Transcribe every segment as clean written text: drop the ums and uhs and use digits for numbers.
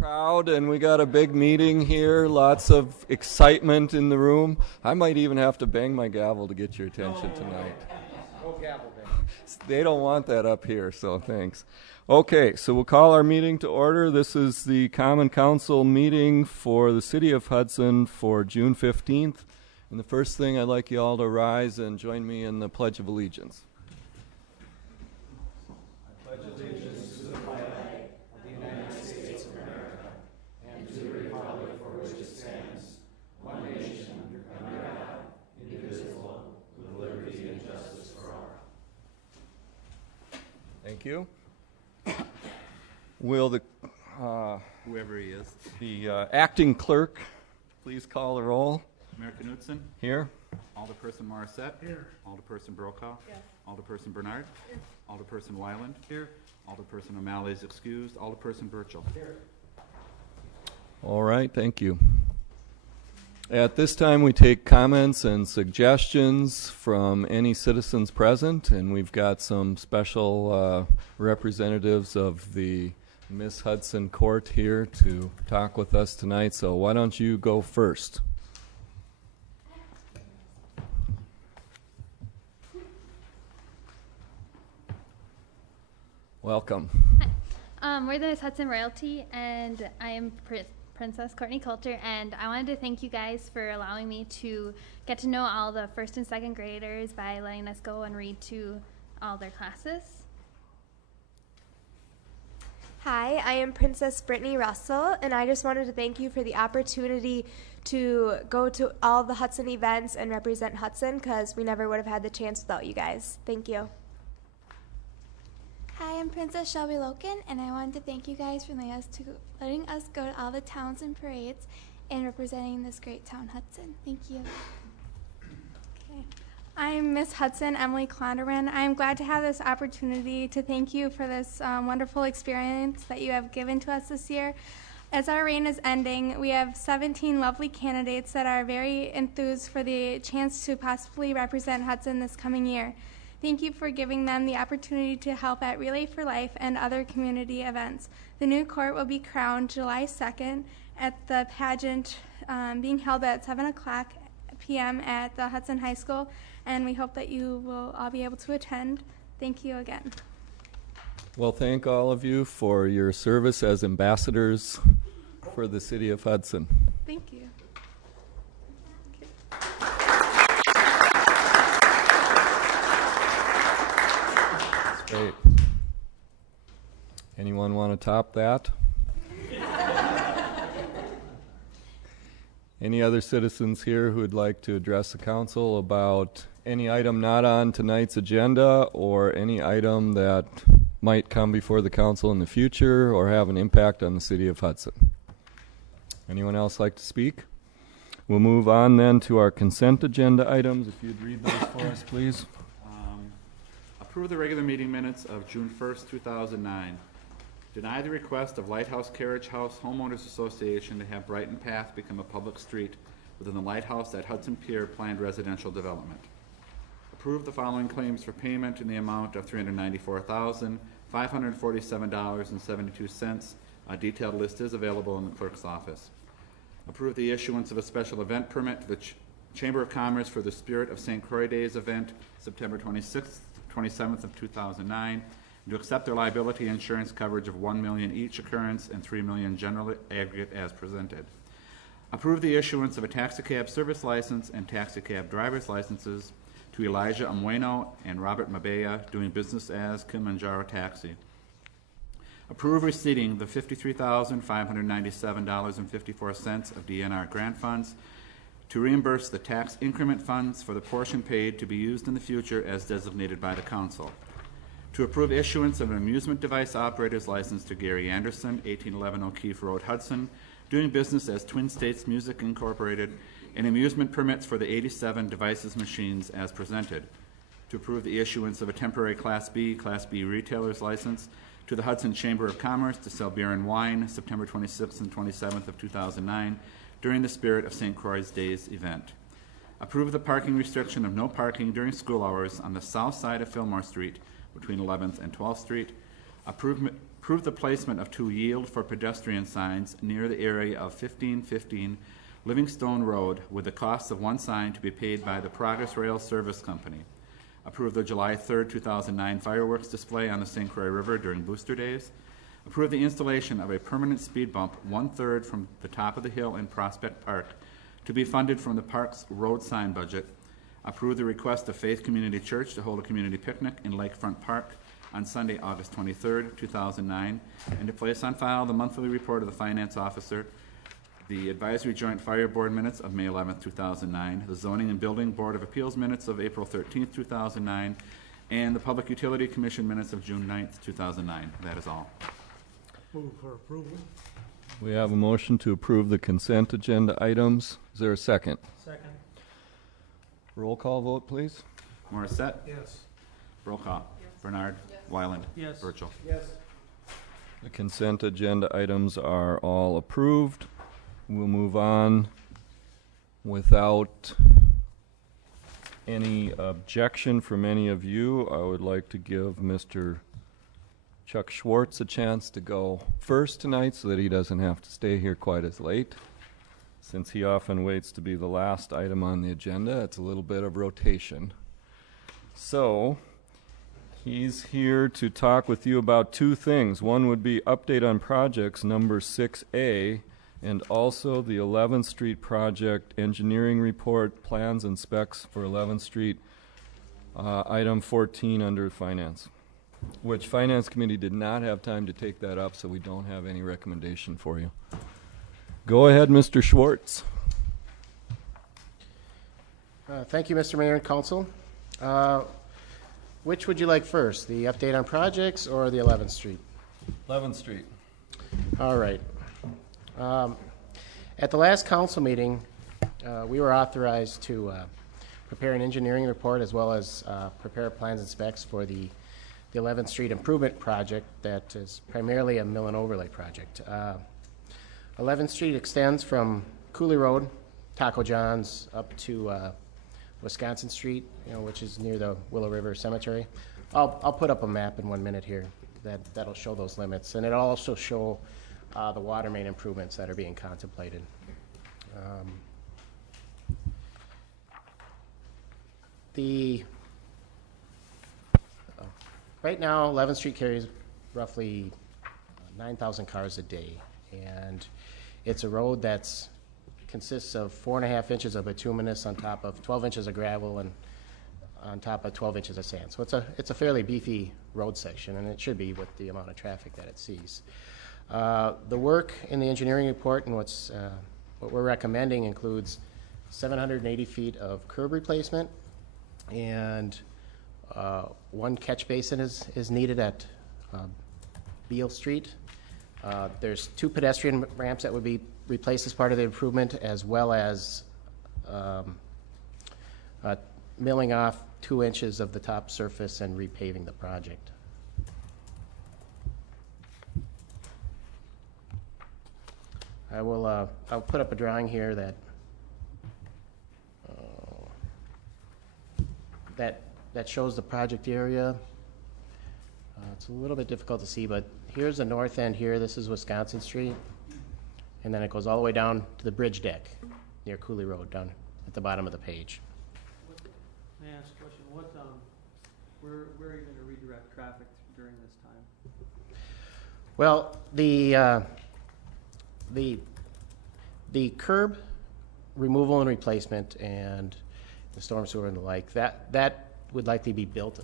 Crowd, and we got a big meeting here. Lots of excitement in the room. I might even have to bang my gavel to get your attention tonight. No gavel bang. They don't want that up here, so thanks. Okay, so we'll call our meeting to order. This is the Common Council meeting for the City of Hudson for June 15th. And the first thing, I'd like you all to rise and join me in the Pledge of Allegiance. I pledge allegiance to the flag of the United States of America and to the republic for which it stands, one nation, under God, indivisible, with liberty and justice for all. Thank you. Will the whoever he is. The acting clerk please call the roll? Mayor Knutson? Here. Alderperson Morissette? Here. Alderperson Brokaw? Yes. Alderperson Bernard? Here. Alderperson Weiland? Here. Alderperson O'Malley is excused. Alderperson Burchell? Here. All right, thank you. At this time, we take comments and suggestions from any citizens present, and we've got some special representatives of the Miss Hudson Court here to talk with us tonight, so why don't you go first? Welcome. Hi. We're the Miss Hudson Royalty, and I am Princess Courtney Coulter, and I wanted to thank you guys for allowing me to get to know all the first and second graders by letting us go and read to all their classes. Hi, I am Princess Brittany Russell, and I just wanted to thank you for the opportunity to go to all the Hudson events and represent Hudson, because we never would have had the chance without you guys. Thank you. Hi, I'm Princess Shelby Loken, and I wanted to thank you guys for letting us go to all the towns and parades and representing this great town, Hudson. Thank you. Okay. I'm Miss Hudson, Emily Clonderan. I am glad to have this opportunity to thank you for this wonderful experience that you have given to us this year. As our reign is ending, we have 17 lovely candidates that are very enthused for the chance to possibly represent Hudson this coming year. Thank you for giving them the opportunity to help at Relay for Life and other community events. The new court will be crowned July 2nd at the pageant being held at 7 o'clock p.m. at the Hudson High School, and we hope that you will all be able to attend. Thank you again. Well, thank all of you for your service as ambassadors for the City of Hudson. Thank you. Great. Anyone want to top that? Any other citizens here who would like to address the council about any item not on tonight's agenda or any item that might come before the council in the future or have an impact on the City of Hudson? Anyone else like to speak? We'll move on then to our consent agenda items. If you'd read those for us, please. Approve the regular meeting minutes of June 1st, 2009. Deny the request of Lighthouse Carriage House Homeowners Association to have Brighton Path become a public street within the Lighthouse at Hudson Pier planned residential development. Approve the following claims for payment in the amount of $394,547.72. A detailed list is available in the clerk's office. Approve the issuance of a special event permit to the Chamber of Commerce for the Spirit of St. Croix Days event, September 27th of 2009, and to accept their liability insurance coverage of $1 million each occurrence and $3 million general aggregate as presented. Approve the issuance of a taxicab service license and taxicab driver's licenses to Elijah Amweno and Robert Mabea, doing business as Kilimanjaro Taxi. Approve receipting the $53,597.54 of DNR grant funds to reimburse the tax increment funds for the portion paid to be used in the future as designated by the council. To approve issuance of an amusement device operator's license to Gary Anderson, 1811 O'Keefe Road, Hudson, doing business as Twin States Music Incorporated, and amusement permits for the 87 devices machines as presented. To approve the issuance of a temporary Class B retailer's license to the Hudson Chamber of Commerce to sell beer and wine, September 26th and 27th of 2009, during the Spirit of St. Croix Days event. Approve the parking restriction of no parking during school hours on the south side of Fillmore Street between 11th and 12th Street. Approve approve the placement of 2 yield for pedestrian signs near the area of 1515 Livingstone Road, with the cost of one sign to be paid by the Progress Rail Service Company. Approve the July 3rd, 2009 fireworks display on the St. Croix River during Booster Days. Approve the installation of a permanent speed bump 1/3 from the top of the hill in Prospect Park to be funded from the park's road sign budget. Approve the request of Faith Community Church to hold a community picnic in Lakefront Park on Sunday, August 23rd, 2009, and to place on file the monthly report of the Finance Officer, the Advisory Joint Fire Board minutes of May 11th, 2009, the Zoning and Building Board of Appeals minutes of April 13th, 2009, and the Public Utility Commission minutes of June 9th, 2009. That is all. Move for approval. We have a motion to approve the consent agenda items. Is there a second? Second. Roll call vote, please. Morissette? Yes. Brokaw? Bernard? Wyland? Yes. Burchell? Yes. The consent agenda items are all approved. We'll move on without any objection from any of you. I would like to give Mr. Chuck Schwartz a chance to go first tonight so that he doesn't have to stay here quite as late. Since he often waits to be the last item on the agenda, it's a little bit of rotation. So, he's here to talk with you about 2 things. One would be update on projects number 6A, and also the 11th Street project engineering report, plans and specs for 11th Street, item 14 under finance, which Finance Committee did not have time to take that up, so we don't have any recommendation for you. Go ahead, Mr. Schwartz. Thank you, Mr. Mayor and Council. Which would you like first, the update on projects or the 11th Street? 11th Street. All right. At the last council meeting, we were authorized to prepare an engineering report as well as prepare plans and specs for the 11th Street improvement project that is primarily a mill and overlay project. 11th Street extends from Cooley Road, Taco John's, up to Wisconsin Street, which is near the Willow River Cemetery. I'll put up a map in 1 minute here that'll show those limits, and it'll also show the water main improvements that are being contemplated. Right now, 11th Street carries roughly 9,000 cars a day, and it's a road that consists of 4.5 inches of bituminous on top of 12 inches of gravel and on top of 12 inches of sand. So it's a fairly beefy road section, and it should be with the amount of traffic that it sees. The work in the engineering report and what we're recommending includes 780 feet of curb replacement, and 1 catch basin is needed at Beale Street. There's 2 pedestrian ramps that would be replaced as part of the improvement, as well as milling off 2 inches of the top surface and repaving the project. I'll put up a drawing here that shows the project area. It's a little bit difficult to see, but here's the north end here. This is Wisconsin Street. And then it goes all the way down to the bridge deck near Cooley Road down at the bottom of the page. May I ask a question? Where are you going to redirect traffic during this time? Well, the curb removal and replacement and the storm sewer and the like, that would likely be built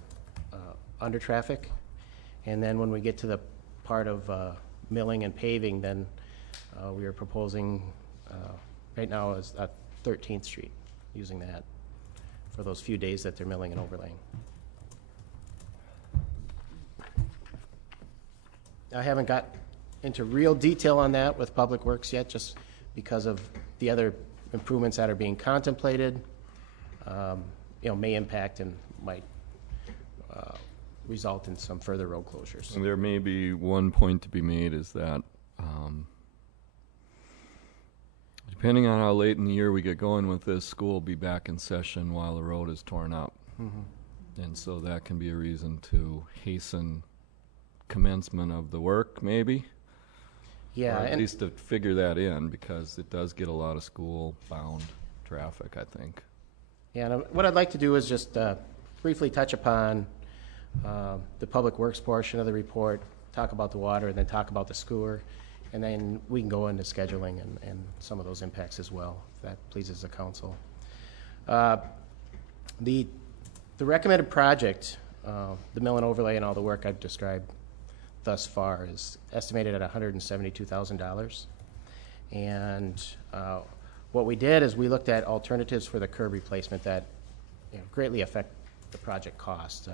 under traffic. And then when we get to the part of milling and paving, then we are proposing right now is 13th Street, using that for those few days that they're milling and overlaying. I haven't got into real detail on that with Public Works yet, just because of the other improvements that are being contemplated, may impact and might result in some further road closures. And there may be one point to be made is that depending on how late in the year we get going with this, school will be back in session while the road is torn up. Mm-hmm. And so that can be a reason to hasten commencement of the work, maybe? Yeah, Or at and least to figure that in, because it does get a lot of school-bound traffic, I think. yeah, and what I'd like to do is just briefly touch upon the public works portion of the report, talk about the water, and then talk about the sewer, and then we can go into scheduling and some of those impacts as well, if that pleases the council. The recommended project, the mill and overlay and all the work I've described thus far is estimated at $172,000. And what we did is we looked at alternatives for the curb replacement that greatly affect the project cost.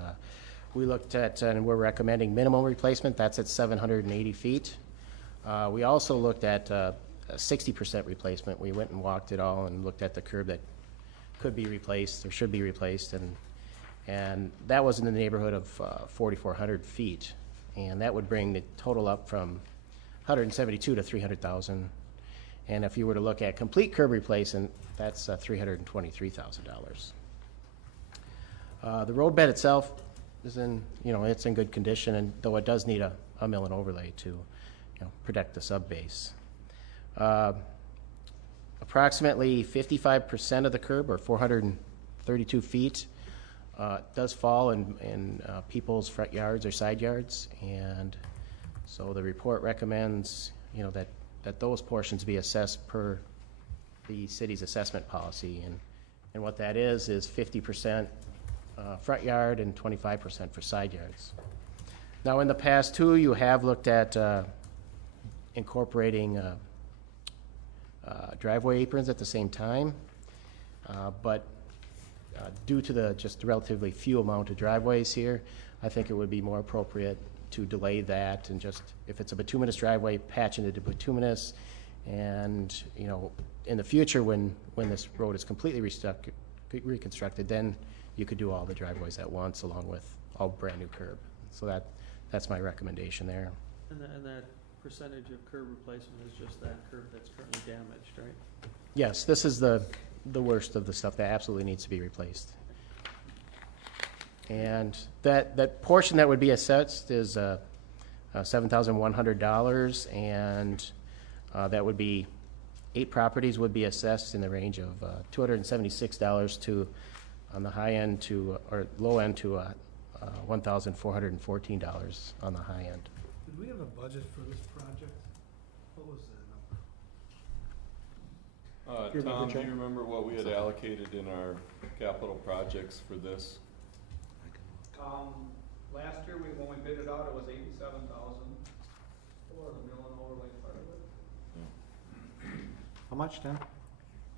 We looked at, and we're recommending minimum replacement, that's at 780 feet. We also looked at a 60% replacement. We went and walked it all and looked at the curb that could be replaced or should be replaced, and that was in the neighborhood of 4,400 feet, and that would bring the total up from 172 to 300,000. And if you were to look at complete curb replacement, that's $323,000. The roadbed itself is in, it's in good condition, and though it does need a mill and overlay to, protect the subbase. Approximately 55% of the curb, or 432 feet, does fall in people's front yards or side yards, and so the report recommends, that those portions be assessed per the city's assessment policy, and what that is 50% front yard and 25% for side yards. Now, in the past too, you have looked at incorporating driveway aprons at the same time, but due to the just relatively few amount of driveways here, I think it would be more appropriate to delay that and just, if it's a bituminous driveway, patch into bituminous, and in the future when this road is completely reconstructed, then you could do all the driveways at once along with all brand new curb. So that's my recommendation there. And that percentage of curb replacement is just that curb that's currently damaged, right? Yes, this is the worst of the stuff that absolutely needs to be replaced. And that portion that would be assessed is $7,100, and that would be 8 properties would be assessed in the range of $276 to, on the high end to, or low end to $1,414 on the high end. Did we have a budget for this project? What was that number? Tom, do you remember what we had allocated in our capital projects for this? Last year, when we bid it out, it was $87,000 for the mill and overlay part of it. How much, Tom?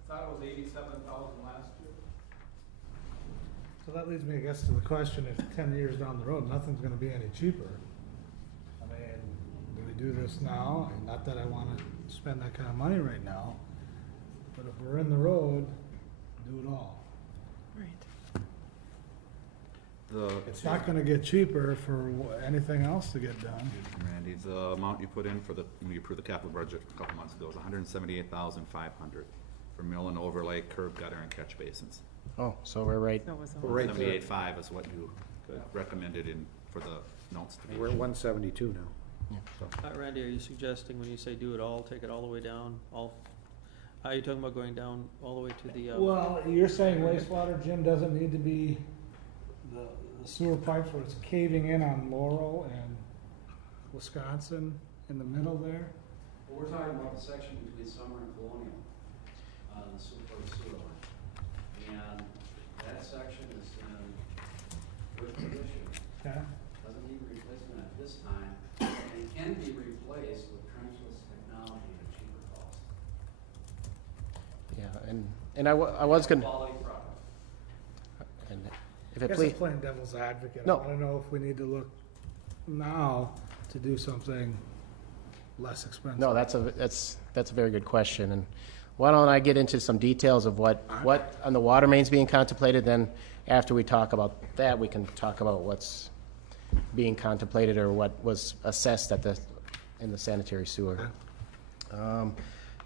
Thought it was $87,000 last year. So that leads me, I guess, to the question, if 10 years down the road, nothing's gonna be any cheaper. I mean, do we do this now? And not that I wanna spend that kind of money right now, but if we're in the road, do it all. It's not gonna get cheaper for anything else to get done. Randy, the amount you put in when you approved the capital budget a couple months ago was $178,500 for mill and overlay, curb, gutter, and catch basins. Oh, so we're right. We're right there. 78.5 is what you recommended for the notes to be. We're at 172 now. Randy, are you suggesting when you say do it all, take it all the way down, are you talking about going down all the way to the? Well, you're saying wastewater, Jim, doesn't need to be the sewer pipes where it's caving in on Laurel and Wisconsin in the middle there? Well, we're talking about the section between Summer and Colonial on the sewer line. And that section is in good condition. Okay. Doesn't need replacement at this time, and can be replaced with trenchless technology at a cheaper cost. Yeah, and I was gonna. Quality product. And if I it guess please. I'm playing devil's advocate. No. I want to know if we need to look now to do something less expensive. No, that's a very good question, and why don't I get into some details of what on the water mains being contemplated, then after we talk about that, we can talk about what's being contemplated or what was assessed in the sanitary sewer.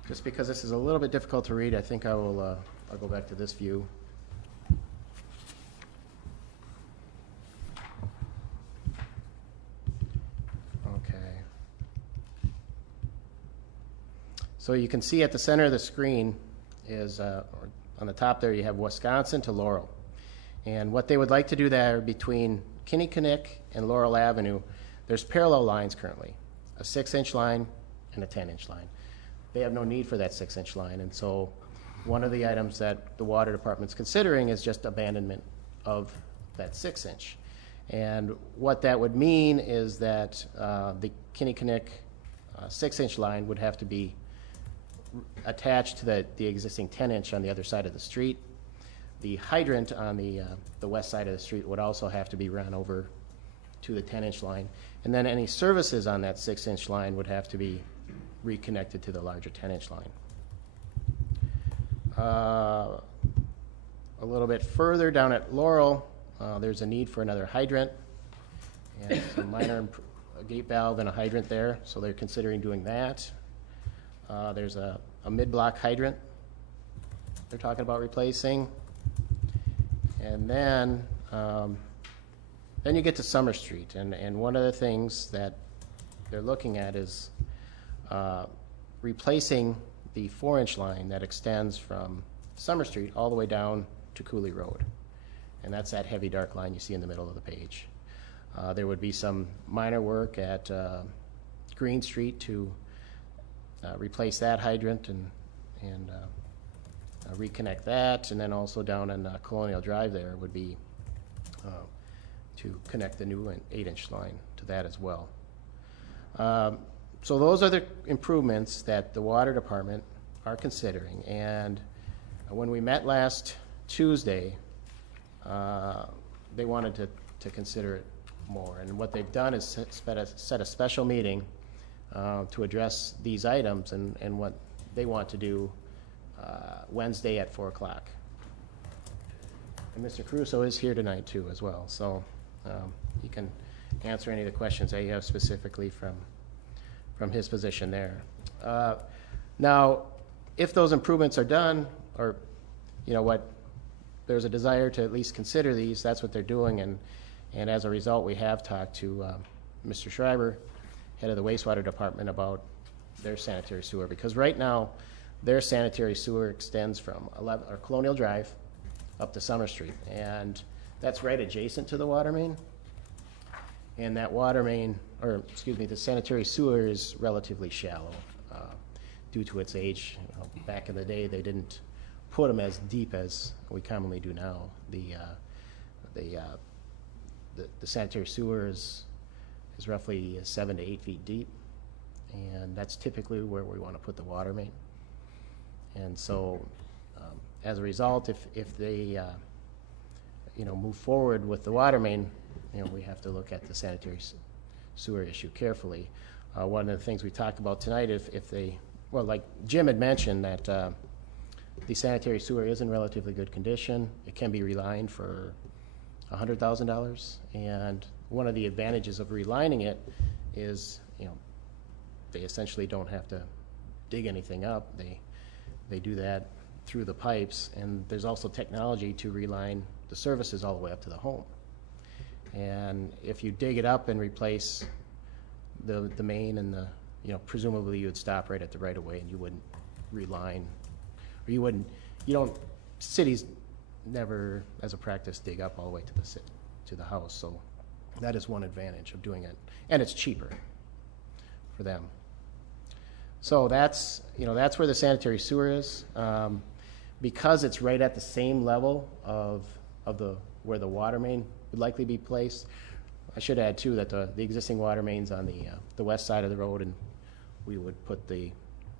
Just because this is a little bit difficult to read, I think I'll go back to this view. So you can see at the center of the screen is, or on the top there, you have Wisconsin to Laurel. And what they would like to do there between Kinnickinnick and Laurel Avenue, there's parallel lines currently, a 6-inch line and a 10-inch line. They have no need for that 6-inch line, and so one of the items that the water department's considering is just abandonment of that 6-inch. And what that would mean is that the Kinnickinnick 6-inch line would have to be attached to the existing 10-inch on the other side of the street. The hydrant on the west side of the street would also have to be run over to the 10-inch line. And then any services on that 6-inch line would have to be reconnected to the larger 10-inch line. A little bit further down at Laurel, there's a need for another hydrant and some minor a gate valve and a hydrant there, so they're considering doing that. There's a mid-block hydrant they're talking about replacing. And then you get to Summer Street, and one of the things that they're looking at is replacing the 4-inch line that extends from Summer Street all the way down to Cooley Road. And that's that heavy dark line you see in the middle of the page. There would be some minor work at Green Street to replace that hydrant and reconnect that, and then also down on Colonial Drive there would be to connect the new 8-inch line to that as well. So those are the improvements that the water department are considering, and when we met last Tuesday, they wanted to consider it more, and what they've done is set a special meeting to address these items and what they want to do Wednesday at 4 o'clock. And Mr. Caruso is here tonight too as well, so he can answer any of the questions that you have specifically from his position there. Now, if those improvements are done, or there's a desire to at least consider these, that's what they're doing, and as a result, we have talked to Mr. Schreiber, head of the wastewater department, about their sanitary sewer, because right now their sanitary sewer extends from Colonial Drive up to Summer Street, and that's right adjacent to the water main. And that water main, or excuse me, the sanitary sewer is relatively shallow due to its age. Back in the day, they didn't put them as deep as we commonly do now. The sanitary sewer is roughly 7 to 8 feet deep, and that's typically where we want to put the water main. And so, as a result, if they move forward with the water main, we have to look at the sanitary sewer issue carefully. One of the things we talked about tonight, if they, well, like Jim had mentioned, that the sanitary sewer is in relatively good condition. It can be relined for $100,000, and one of the advantages of relining it is, they essentially don't have to dig anything up. They do that through the pipes, and there's also technology to reline the services all the way up to the home. And if you dig it up and replace the main and presumably you would stop right at the right of way and you wouldn't reline, or cities never, as a practice, dig up all the way to the house. So that is one advantage of doing it, and it's cheaper for them. So that's where the sanitary sewer is. Because it's right at the same level of where the water main would likely be placed. I should add too that the existing water main's on the west side of the road, and we would put the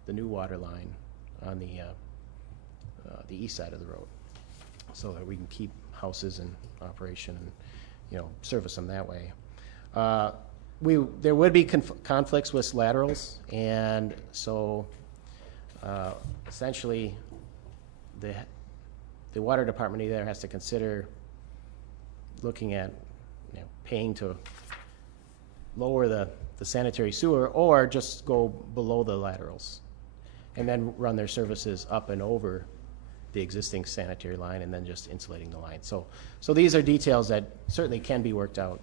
new water line on the east side of the road, so that we can keep houses in operation and service them that way. There would be conflicts with laterals, and so essentially the water department either has to consider looking at paying to lower the sanitary sewer, or just go below the laterals and then run their services up and over the existing sanitary line and then just insulating the line. So these are details that certainly can be worked out,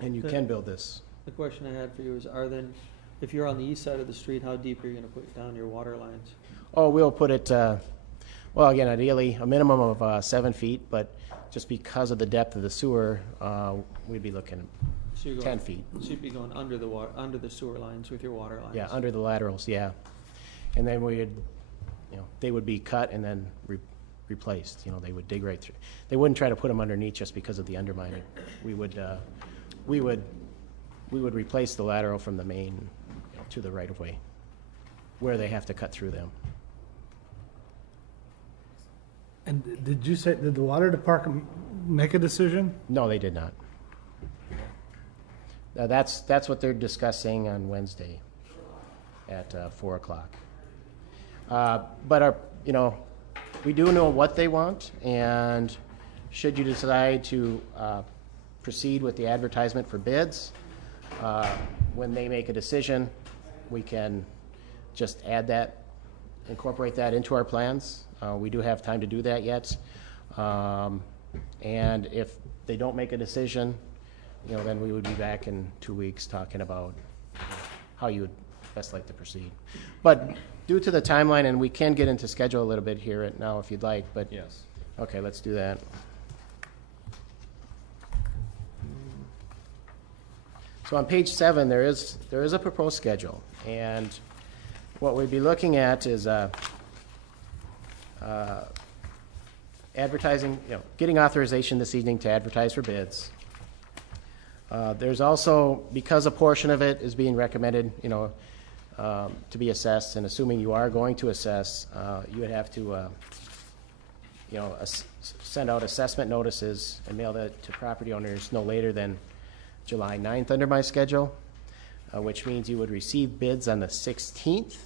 and you can build this. The question I had for you is, are then If you're on the east side of the street, how deep are you gonna put down your water lines? Oh, we'll put it, well, again, ideally, a minimum of 7 feet, but just because of the depth of the sewer, we'd be looking So you're 10 going, feet. so you'd be going under the under the sewer lines with your water lines? Yeah, under the laterals, yeah. And then we'd, they would be cut and then replaced. They would dig right through. They wouldn't try to put them underneath just because of the undermining. We would replace the lateral from the main to the right of way, where they have to cut through them. And did the water department make a decision? No, they did not. That's what they're discussing on Wednesday at 4 o'clock. But we do know what they want, and should you decide to proceed with the advertisement for bids, when they make a decision, we can just add that, incorporate that into our plans. We do have time to do that yet. And if they don't make a decision, then we would be back in 2 weeks talking about how you would best like to proceed. But due to the timeline, and we can get into schedule a little bit here now if you'd like, but Yes. okay, let's do that. So on page 7, there is a proposed schedule, and what we'd be looking at is advertising, getting authorization this evening to advertise for bids. There's also, because a portion of it is being recommended, to be assessed, and assuming you are going to assess, you would have to, send out assessment notices and mail that to property owners no later than July 9th under my schedule, which means you would receive bids on the 16th,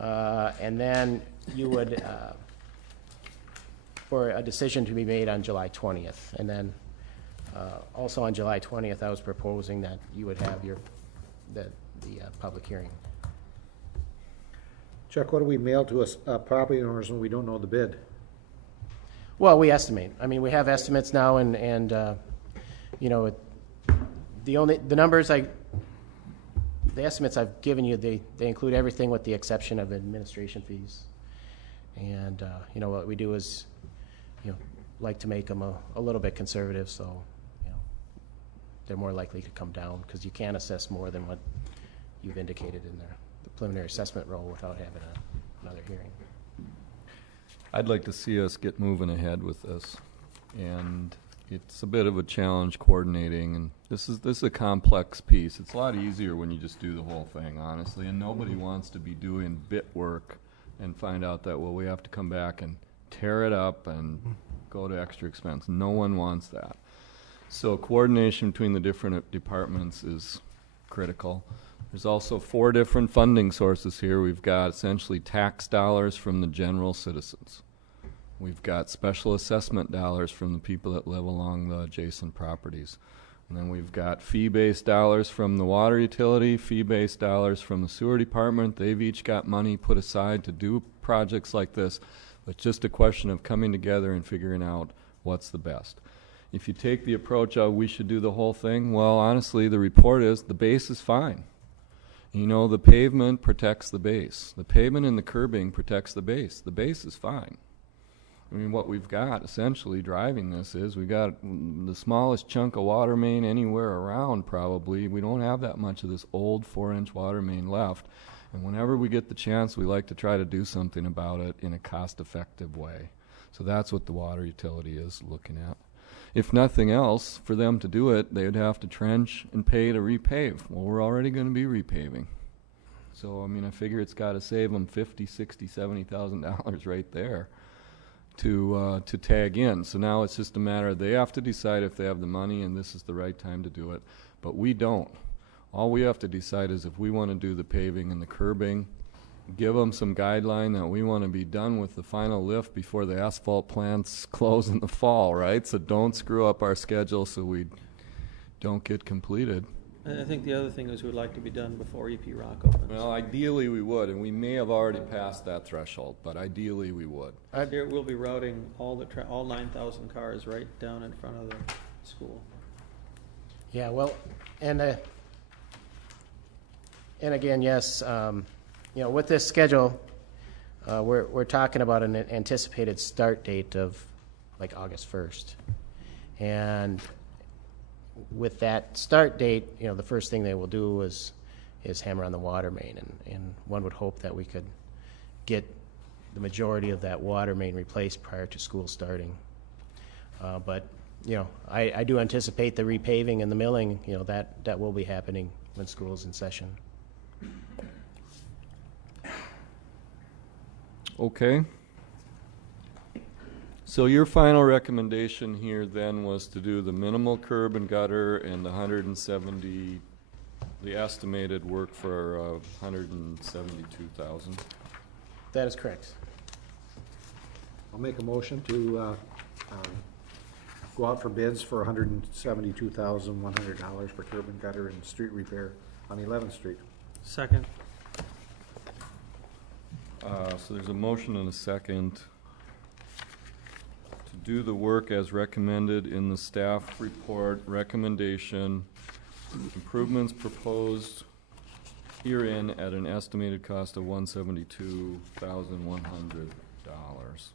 and then you would, for a decision to be made on July 20th. And then also on July 20th, I was proposing that you would have the public hearing. Chuck, what do we mail to us, property owners when we don't know the bid? Well, we estimate. I mean, we have estimates now, and the estimates I've given you, they include everything with the exception of administration fees. And what we do is, like to make them a little bit conservative, so they're more likely to come down because you can't assess more than what you've indicated in the preliminary assessment roll without having another hearing. I'd like to see us get moving ahead with this, and it's a bit of a challenge coordinating, and this is a complex piece. It's a lot easier when you just do the whole thing, honestly, and nobody wants to be doing bit work and find out that, well, we have to come back and tear it up and go to extra expense. No one wants that. So coordination between the different departments is critical. There's also 4 different funding sources here. We've got essentially tax dollars from the general citizens. We've got special assessment dollars from the people that live along the adjacent properties. And then we've got fee-based dollars from the water utility, fee-based dollars from the sewer department. They've each got money put aside to do projects like this. It's just a question of coming together and figuring out what's the best. If you take the approach of we should do the whole thing, well, honestly, the report is the base is fine. The pavement protects the base. The pavement and the curbing protects the base. The base is fine. I mean, what we've got essentially driving this is we've got the smallest chunk of water main anywhere around probably. We don't have that much of this old 4-inch water main left. And whenever we get the chance, we like to try to do something about it in a cost-effective way. So that's what the water utility is looking at. If nothing else, for them to do it, they would have to trench and pay to repave. Well, we're already going to be repaving. So, I mean, I figure it's got to save them $50,000, $60,000, $70,000 right there to tag in. So now it's just a matter of they have to decide if they have the money and this is the right time to do it. But we don't. All we have to decide is if we want to do the paving and the curbing, give them some guideline that we want to be done with the final lift before the asphalt plants close in the fall, right? So don't screw up our schedule so we don't get completed. And I think the other thing is we'd like to be done before EP Rock opens. Well, ideally we would, and we may have already passed that threshold, but ideally we would. Here we'll be routing all 9,000 cars right down in front of the school. Yeah, well, and And again, yes, with this schedule, we're talking about an anticipated start date of like August 1st. And with that start date, the first thing they will do is hammer on the water main. And one would hope that we could get the majority of that water main replaced prior to school starting. But I do anticipate the repaving and the milling, that will be happening when school's in session. Okay. So your final recommendation here then was to do the minimal curb and gutter and the 170, the estimated work for 172,000. That is correct. I'll make a motion to go out for bids for $172,100 for curb and gutter and street repair on 11th Street. Second. So there's a motion and a second to do the work as recommended in the staff report recommendation. Improvements proposed herein at an estimated cost of $172,100.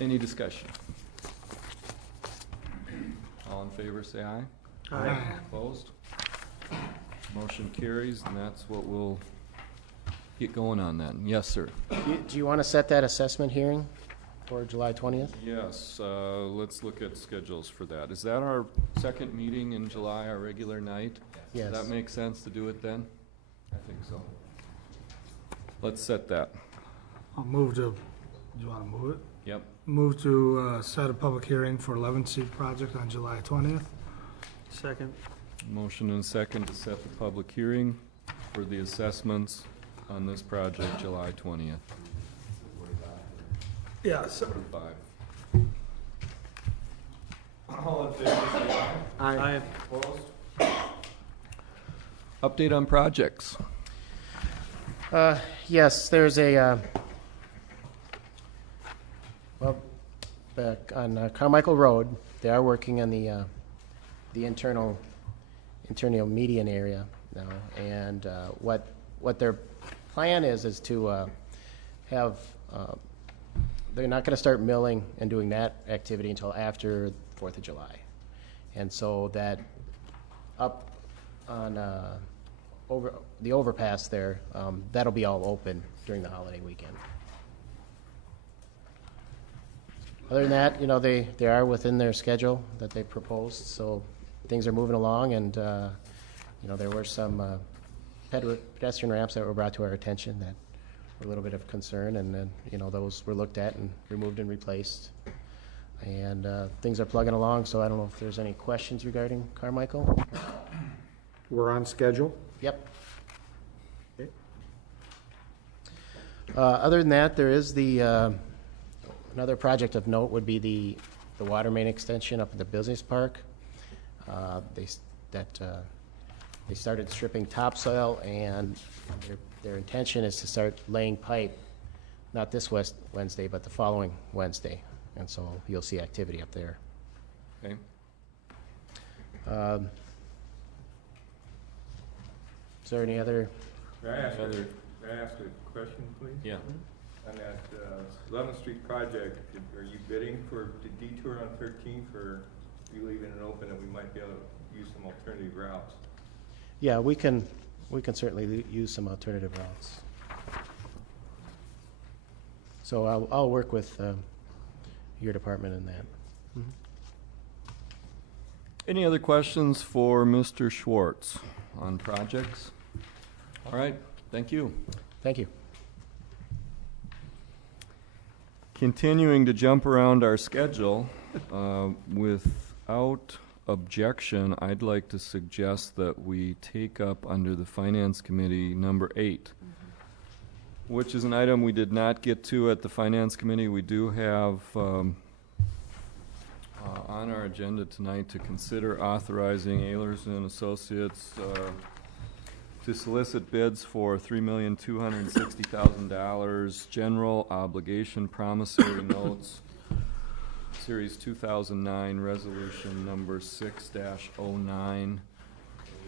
Any discussion? All in favor, say aye. Aye. Opposed? Motion carries, and that's what we'll get going on then. Yes, sir. Do you want to set that assessment hearing for July 20th? Yes, let's look at schedules for that. Is that our second meeting in July, our regular night? Yes. Does that make sense to do it then? I think so. Let's set that. I'll move to, do you want to move it? Yep. Move to set a public hearing for 11th Street project on July 20th. Second. Motion and second to set the public hearing for the assessments on this project, July 20th. Yes. 45. All in favor, say aye. Aye. Opposed? Update on projects. Yes, there's a, back on Carmichael Road, they are working on the internal median area now, and what their plan is to have, they're not going to start milling and doing that activity until after 4th of July. And so that up on over the overpass there, that'll be all open during the holiday weekend. Other than that, they are within their schedule that they proposed, so things are moving along, and there were some pedestrian ramps that were brought to our attention that were a little bit of concern, and then those were looked at and removed and replaced, and things are plugging along. So I don't know if there's any questions regarding Carmichael. We're on schedule? Yep. Okay. Other than that, there is the another project of note would be the water main extension up at the business park. They started stripping topsoil, and their intention is to start laying pipe, not this Wednesday, but the following Wednesday, and so you'll see activity up there. Okay. Is there any other? May I ask a question, please? Yeah. On that 11th Street project, are you bidding for the detour on 13th, or are you leaving it open that we might be able to use some alternative routes? Yeah, we can certainly use some alternative routes. So I'll work with your department in that. Mm-hmm. Any other questions for Mr. Schwartz on projects? All right, thank you. Thank you. Continuing to jump around our schedule, without objection, I'd like to suggest that we take up under the Finance Committee number 8, which is an item we did not get to at the Finance Committee. We do have on our agenda tonight to consider authorizing Ehlers and Associates to solicit bids for $3,260,000 general obligation promissory notes, Series 2009, Resolution number 6-09.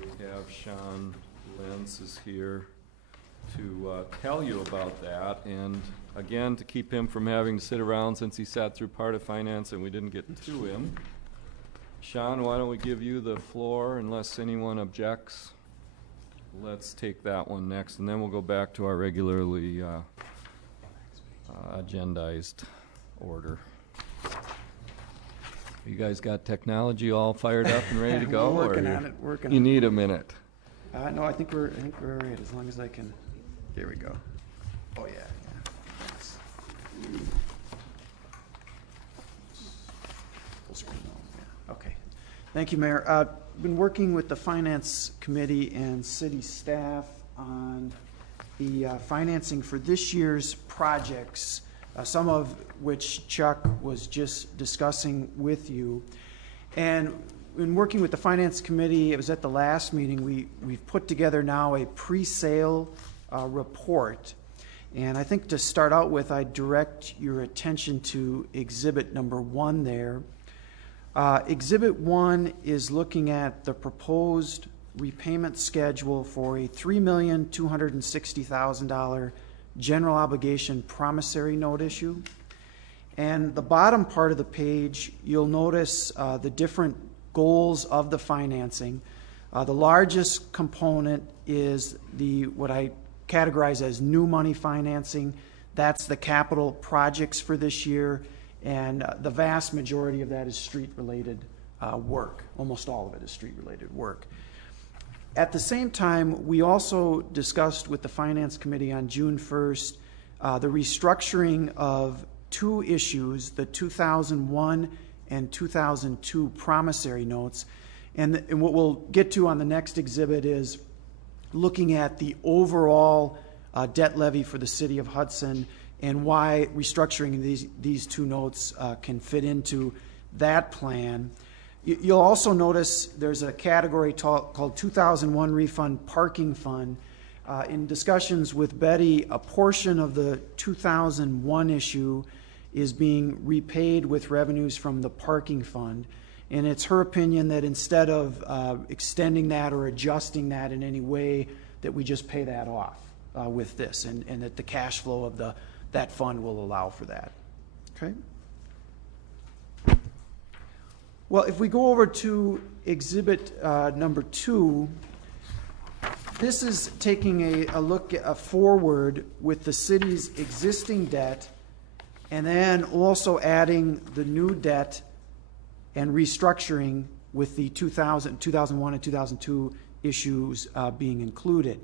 We have Sean Lentz is here to tell you about that, and again, to keep him from having to sit around since he sat through part of finance and we didn't get to him. Sean, why don't we give you the floor unless anyone objects? Let's take that one next, and then we'll go back to our regularly agendized order. You guys got technology all fired up and ready to go? We're working or on it. Working. You on need a minute. it. No, I think we're all right. As long as I can. Here we go. Oh yeah. Thanks. Full screen, yeah. Okay. Thank you, Mayor. Been working with the Finance Committee and city staff on the financing for this year's projects, some of which Chuck was just discussing with you. And in working with the Finance Committee, it was at the last meeting, we've put together now a pre-sale report. And I think to start out with, I direct your attention to Exhibit number 1 there. Exhibit 1 is looking at the proposed repayment schedule for a $3,260,000 general obligation promissory note issue. And the bottom part of the page, you'll notice the different goals of the financing. The largest component is what I categorize as new money financing. That's the capital projects for this year, and the vast majority of that is street-related work. Almost all of it is street-related work. At the same time, we also discussed with the Finance Committee on June 1st the restructuring of 2 issues, the 2001 and 2002 promissory notes. And what we'll get to on the next exhibit is looking at the overall debt levy for the city of Hudson and why restructuring these 2 notes can fit into that plan. You'll also notice there's a category called 2001 Refund Parking Fund. In discussions with Betty, a portion of the 2001 issue is being repaid with revenues from the parking fund. And it's her opinion that instead of extending that or adjusting that in any way, that we just pay that off with this, and that the cash flow of that fund will allow for that. Okay? Well, if we go over to exhibit number 2, this is taking a look forward with the city's existing debt, and then also adding the new debt and restructuring with the 2001 and 2002 issues being included.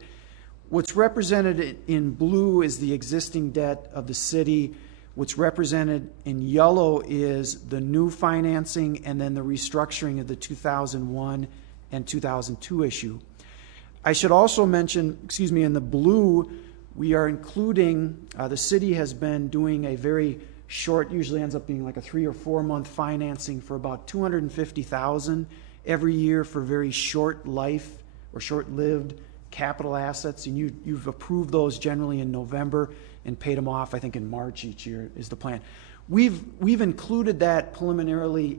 What's represented in blue is the existing debt of the city. What's represented in yellow is the new financing and then the restructuring of the 2001 and 2002 issue. I should also mention, in the blue, we are including, the city has been doing a very short, usually ends up being like a 3 or 4 month financing for about $250,000 every year for very short life or short-lived capital assets, and you've approved those generally in November and paid them off, I think, in March each year is the plan. We've included that preliminarily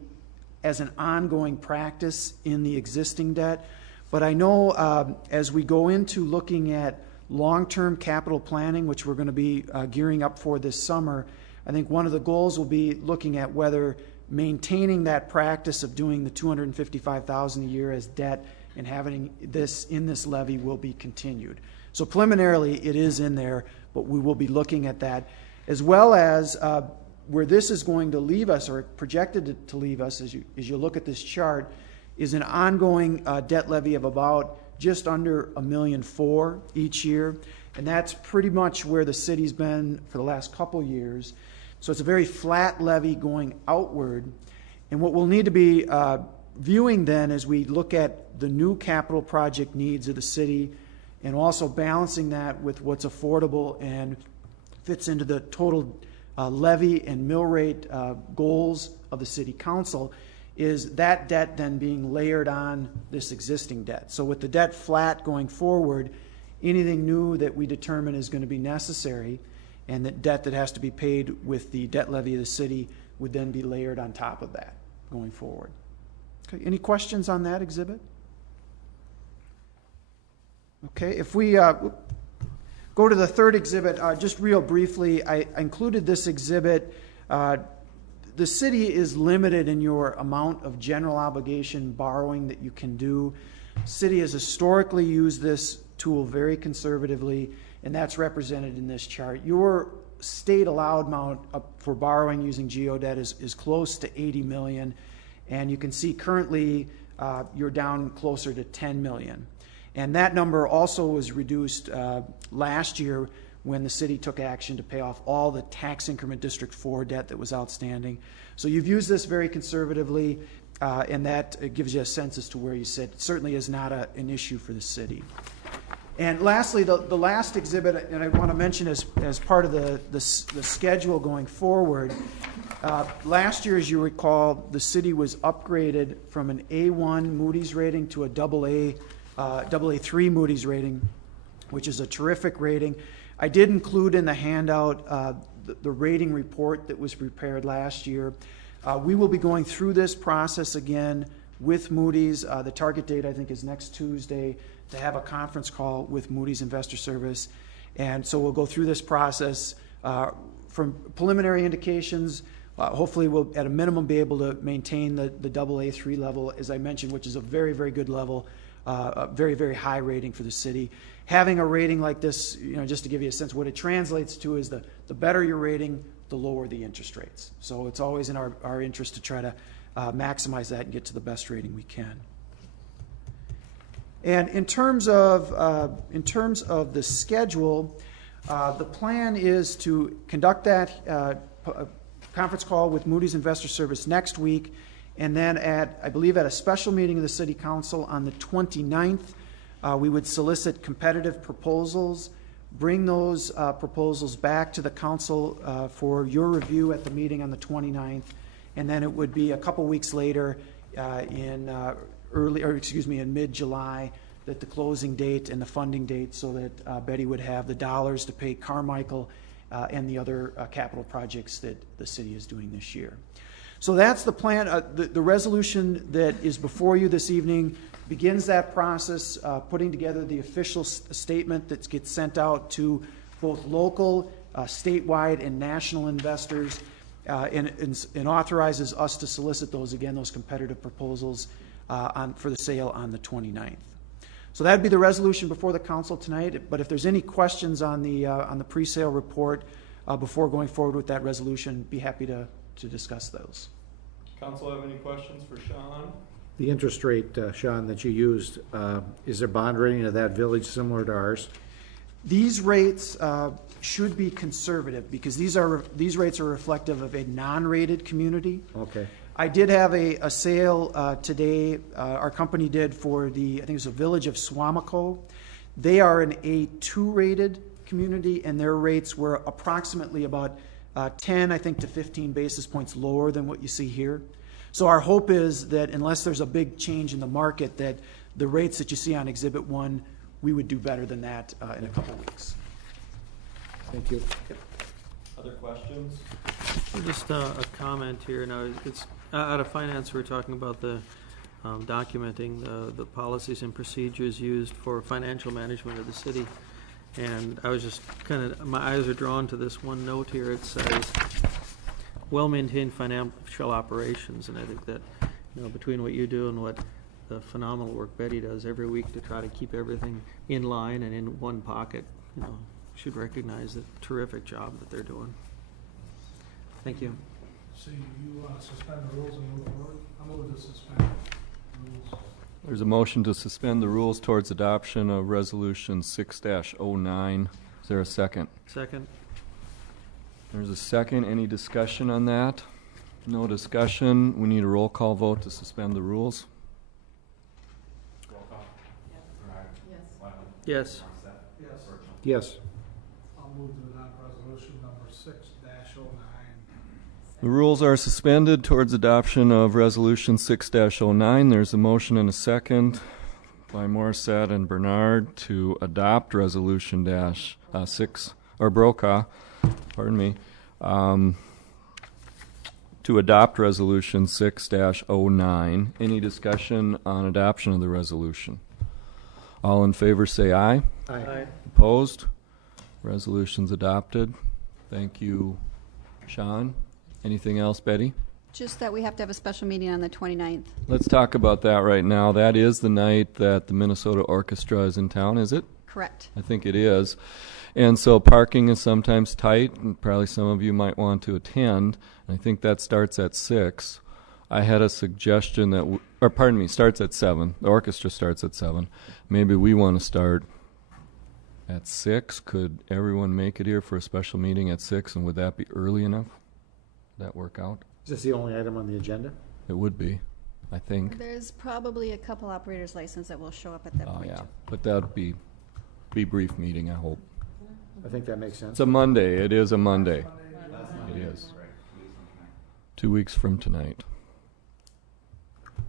as an ongoing practice in the existing debt, but I know as we go into looking at long-term capital planning, which we're going to be gearing up for this summer, I think one of the goals will be looking at whether maintaining that practice of doing the $255,000 a year as debt and having this in this levy will be continued. So preliminarily, it is in there, but we will be looking at that, as well as where this is going to leave us, or projected to leave us, as you look at this chart, is an ongoing debt levy of about just under $1.4 million each year, and that's pretty much where the city's been for the last couple years. So it's a very flat levy going outward, and what we'll need to be viewing then as we look at the new capital project needs of the city, and also balancing that with what's affordable and fits into the total levy and mill rate goals of the city council, is that debt then being layered on this existing debt. So with the debt flat going forward, anything new that we determine is going to be necessary, and that debt that has to be paid with the debt levy of the city would then be layered on top of that going forward. Okay, any questions on that exhibit? Okay, if we go to the third exhibit, just real briefly, I included this exhibit. The city is limited in your amount of general obligation borrowing that you can do. City has historically used this tool very conservatively, and that's represented in this chart. Your state allowed amount for borrowing using geodebt is close to 80 million, and you can see currently you're down closer to 10 million. And that number also was reduced last year when the city took action to pay off all the tax increment District 4 debt that was outstanding. So you've used this very conservatively, and that gives you a sense as to where you sit. It certainly is not an issue for the city. And lastly, the last exhibit, and I want to mention as part of the schedule going forward, last year, as you recall, the city was upgraded from an A1 Moody's rating to a AA3 Moody's rating, which is a terrific rating. I did include in the handout the rating report that was prepared last year. We will be going through this process again with Moody's. The target date, I think, is next Tuesday to have a conference call with Moody's Investor Service. And so we'll go through this process. From preliminary indications, hopefully we'll, at a minimum, be able to maintain the AA3 level, as I mentioned, which is a very, very good level, a very, very high rating for the city. Having a rating like this, just to give you a sense, what it translates to is the better your rating, the lower the interest rates. So it's always in our interest to try to maximize that and get to the best rating we can. And in terms of the schedule, the plan is to conduct that conference call with Moody's Investor Service next week, and then I believe at a special meeting of the City Council on the 29th, we would solicit competitive proposals, bring those proposals back to the council for your review at the meeting on the 29th, and then it would be a couple weeks later in mid-July that the closing date and the funding date, so that Betty would have the dollars to pay Carmichael and the other capital projects that the city is doing this year. So that's the plan. The resolution that is before you this evening begins that process, putting together the official statement that gets sent out to both local, statewide, and national investors, and authorizes us to solicit those competitive proposals for the sale on the 29th. So that'd be the resolution before the council tonight. But if there's any questions on the pre-sale report before going forward with that resolution, be happy to discuss those. Council have any questions for Sean? The interest rate, Sean, that you used, is their bond rating of that village similar to ours? These rates should be conservative because these rates are reflective of a non-rated community. Okay. I did have a sale today. Our company did for I think it was a village of Swamico. They are an A2 rated community, and their rates were approximately about 10, I think, to 15 basis points lower than what you see here. So our hope is that unless there's a big change in the market, that the rates that you see on Exhibit 1, we would do better than that in a couple of weeks. Thank you. Other questions? Just a comment here. Now, it's out of finance. We're talking about the documenting the policies and procedures used for financial management of the city. And I was just my eyes are drawn to this one note here. It says, well-maintained financial operations. And I think that, between what you do and what the phenomenal work Betty does every week to try to keep everything in line and in one pocket, should recognize the terrific job that they're doing. Thank you. So you want to suspend the rules and move forward? I move to suspend rules. There's a motion to suspend the rules towards adoption of Resolution 6-09. Is there a second? Second. There's a second. Any discussion on that? No discussion. We need a roll call vote to suspend the rules. Roll call. Yes. Yes. Yes. I'll move to adopt resolution number 6-09. The rules are suspended towards adoption of Resolution 6-09. There's a motion and a second by Morissette and Bernard to adopt Resolution 6, or Brokaw, pardon me, to adopt Resolution 6-09. Any discussion on adoption of the resolution? All in favor say aye. Aye. Opposed? Resolution's adopted. Thank you, Sean. Anything else, Betty? Just that we have to have a special meeting on the 29th. Let's talk about that right now. That is the night that the Minnesota Orchestra is in town, is it? Correct. I think it is. And so parking is sometimes tight, and probably some of you might want to attend. I think that starts at 6. I had a suggestion that, starts at 7. The orchestra starts at 7. Maybe we want to start at 6. Could everyone make it here for a special meeting at 6, and would that be early enough? Would that work out? Is this the only item on the agenda? It would be, I think. There's probably a couple operators license that will show up at that Oh, point. yeah. But that would be brief meeting, I hope. I think that makes sense. It's a Monday. It is a Monday. It is. 2 weeks from tonight.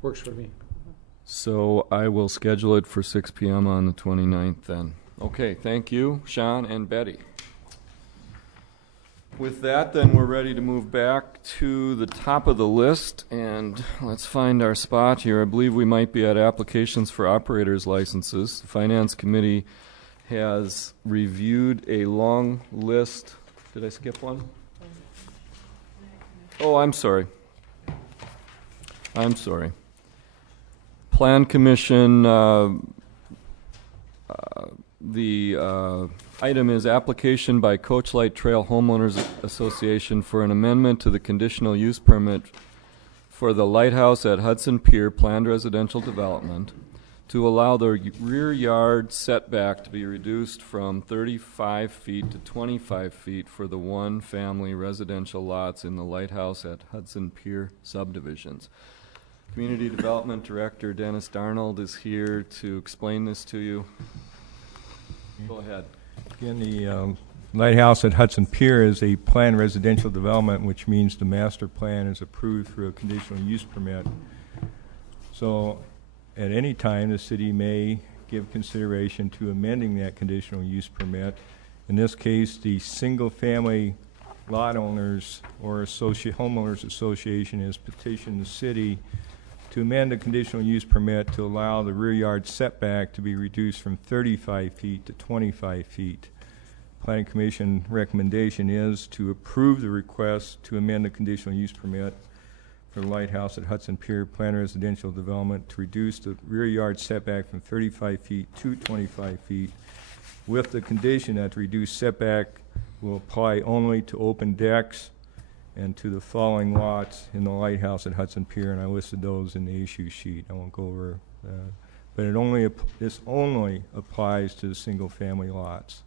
Works for me. So I will schedule it for 6 p.m. on the 29th then. Okay, thank you, Sean and Betty. With that, then, we're ready to move back to the top of the list, and let's find our spot here. I believe we might be at applications for operators licenses. The Finance Committee has reviewed a long list. Did I skip one? Oh, I'm sorry. Plan Commission, the item is application by Coachlight Trail Homeowners Association for an amendment to the conditional use permit for the lighthouse at Hudson Pier planned residential development to allow the rear yard setback to be reduced from 35 feet to 25 feet for the one-family residential lots in the lighthouse at Hudson Pier subdivisions. Community Development Director Dennis Darnold is here to explain this to you. Go ahead. Again, the lighthouse at Hudson Pier is a planned residential development, which means the master plan is approved through a conditional use permit. So at any time, the city may give consideration to amending that conditional use permit. In this case, the single-family lot owners or homeowners association has petitioned the city to amend the conditional use permit to allow the rear yard setback to be reduced from 35 feet to 25 feet. Planning Commission recommendation is to approve the request to amend the conditional use permit for the lighthouse at Hudson Pier planned residential development to reduce the rear yard setback from 35 feet to 25 feet with the condition that the reduced setback will apply only to open decks and to the following lots in the lighthouse at Hudson Pier, and I listed those in the issue sheet. I won't go over but this only applies to the single-family lots.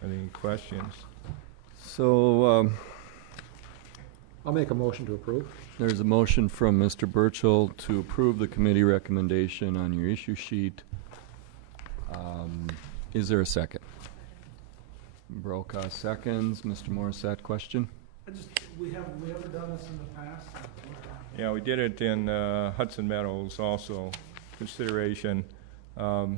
Are there any questions? So I'll make a motion to approve. there's a motion from Mr. Burchell to approve the committee recommendation on your issue sheet. Is there a second? Brokaw seconds. Mr. Morissette, question? We haven't done this in the past. Yeah, we did it in Hudson Meadows also, consideration. As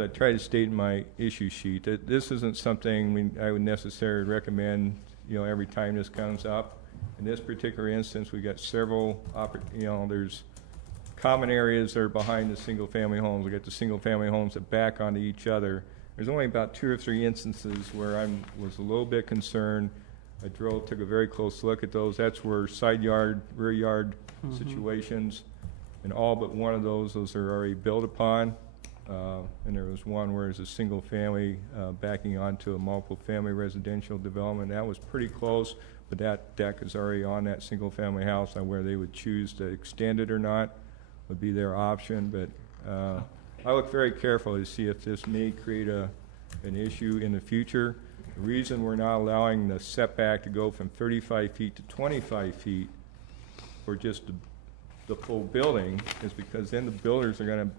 I try to state in my issue sheet, that this isn't something I would necessarily recommend, every time this comes up. In this particular instance, we got several, there's common areas that are behind the single-family homes. We got the single-family homes that back onto each other. There's only about 2 or 3 instances where I was a little bit concerned. I took a very close look at those. That's where side yard, rear yard situations, and all but one of those are already built upon. And there was one where there's a single family backing onto a multiple family residential development. That was pretty close, but that deck is already on that single family house. Now where they would choose to extend it or not would be their option, but I look very carefully to see if this may create an issue in the future. The reason we're not allowing the setback to go from 35 feet to 25 feet for just the full building is because then the builders are going to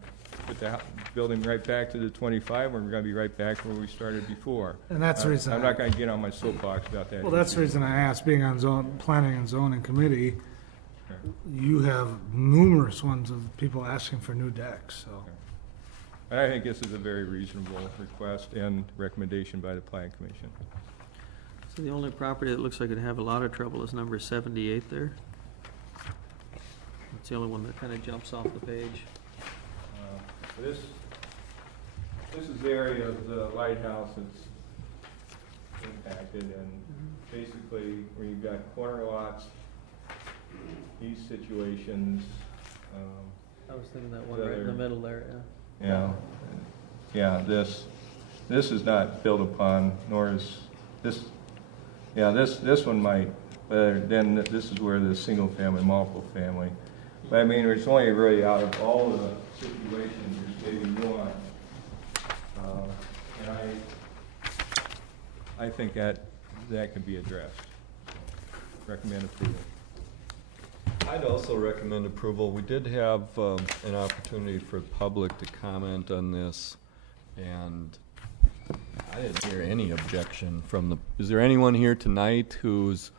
put the building right back to the 25, and we're going to be right back where we started before. And that's the reason I'm not going to get on my soapbox about that. Well, that's the reason I asked, being on planning and zoning committee, you have numerous ones of people asking for new decks, so. And I think this is a very reasonable request and recommendation by the Planning Commission. So the only property that looks like it'd have a lot of trouble is number 78 there. That's the only one that kind of jumps off the page. This is the area of the lighthouse that's impacted, and basically where you've got corner lots, these situations. I was thinking that one right in the middle there, Yeah, yeah, this is not built upon, nor is this, yeah, this one might, but then this is where the single family, multiple family. But I mean, it's only really out of all the situations, there's maybe one. And I think that could be addressed. Recommend approval. I'd also recommend approval. We did have an opportunity for the public to comment on this, and I didn't hear any objection from the, is there anyone here tonight who's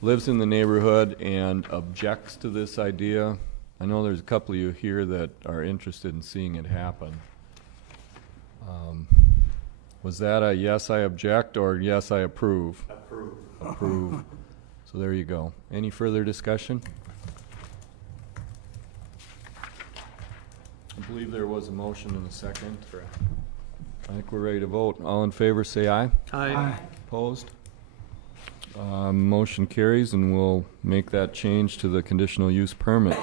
lives in the neighborhood and objects to this idea? I know there's a couple of you here that are interested in seeing it happen. Was that a yes, I object, or yes, I approve? Approve. Approve. So there you go. Any further discussion? I believe there was a motion and a second. Correct. I think we're ready to vote. All in favor, say aye. Aye. Opposed? Motion carries, and we'll make that change to the conditional use permit.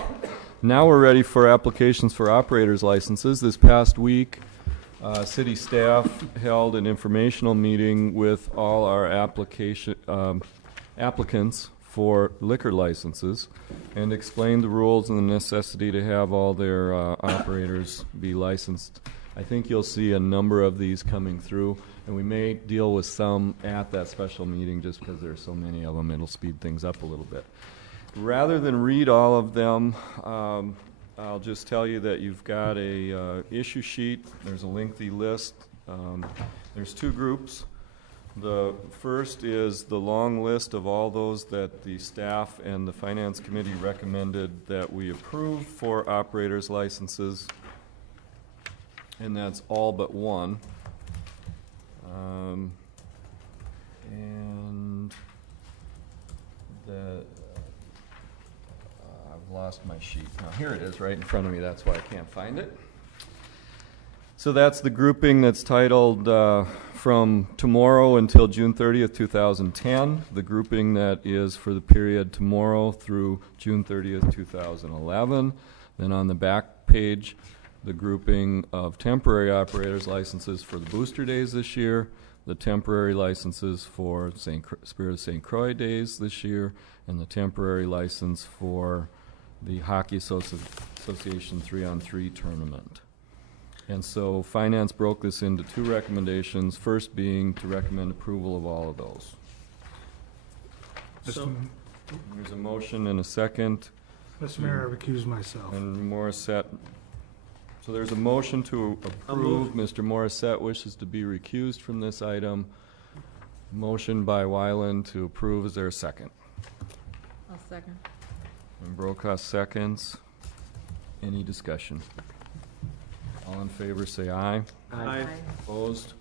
Now we're ready for applications for operators licenses. This past week, city staff held an informational meeting with all our applicants for liquor licenses and explained the rules and the necessity to have all their operators be licensed. I think you'll see a number of these coming through, and we may deal with some at that special meeting just because there are so many of them. It'll speed things up a little bit. Rather than read all of them, I'll just tell you that you've got a issue sheet. There's a lengthy list. There's two groups. The first is the long list of all those that the staff and the finance committee recommended that we approve for operators licenses, and that's all but one. And I've lost my sheet. Now here it is right in front of me. That's why I can't find it. So that's the grouping that's titled from tomorrow until June 30th, 2010. The grouping that is for the period tomorrow through June 30th, 2011. Then on the back page, the grouping of temporary operators licenses for the Booster Days this year, the temporary licenses for Spirit of St. Croix Days this year, and the temporary license for the Hockey Association 3-on-3 tournament. And so finance broke this into two recommendations, first being to recommend approval of all of those. So, there's a motion and a second. Mr. Mayor, I recuse myself. And Morissette. So there's a motion to approve. Mr. Morissette wishes to be recused from this item. Motion by Wyland to approve. Is there a second? I'll second. And Brokaw seconds. Any discussion? All in favor say aye. Aye. Opposed?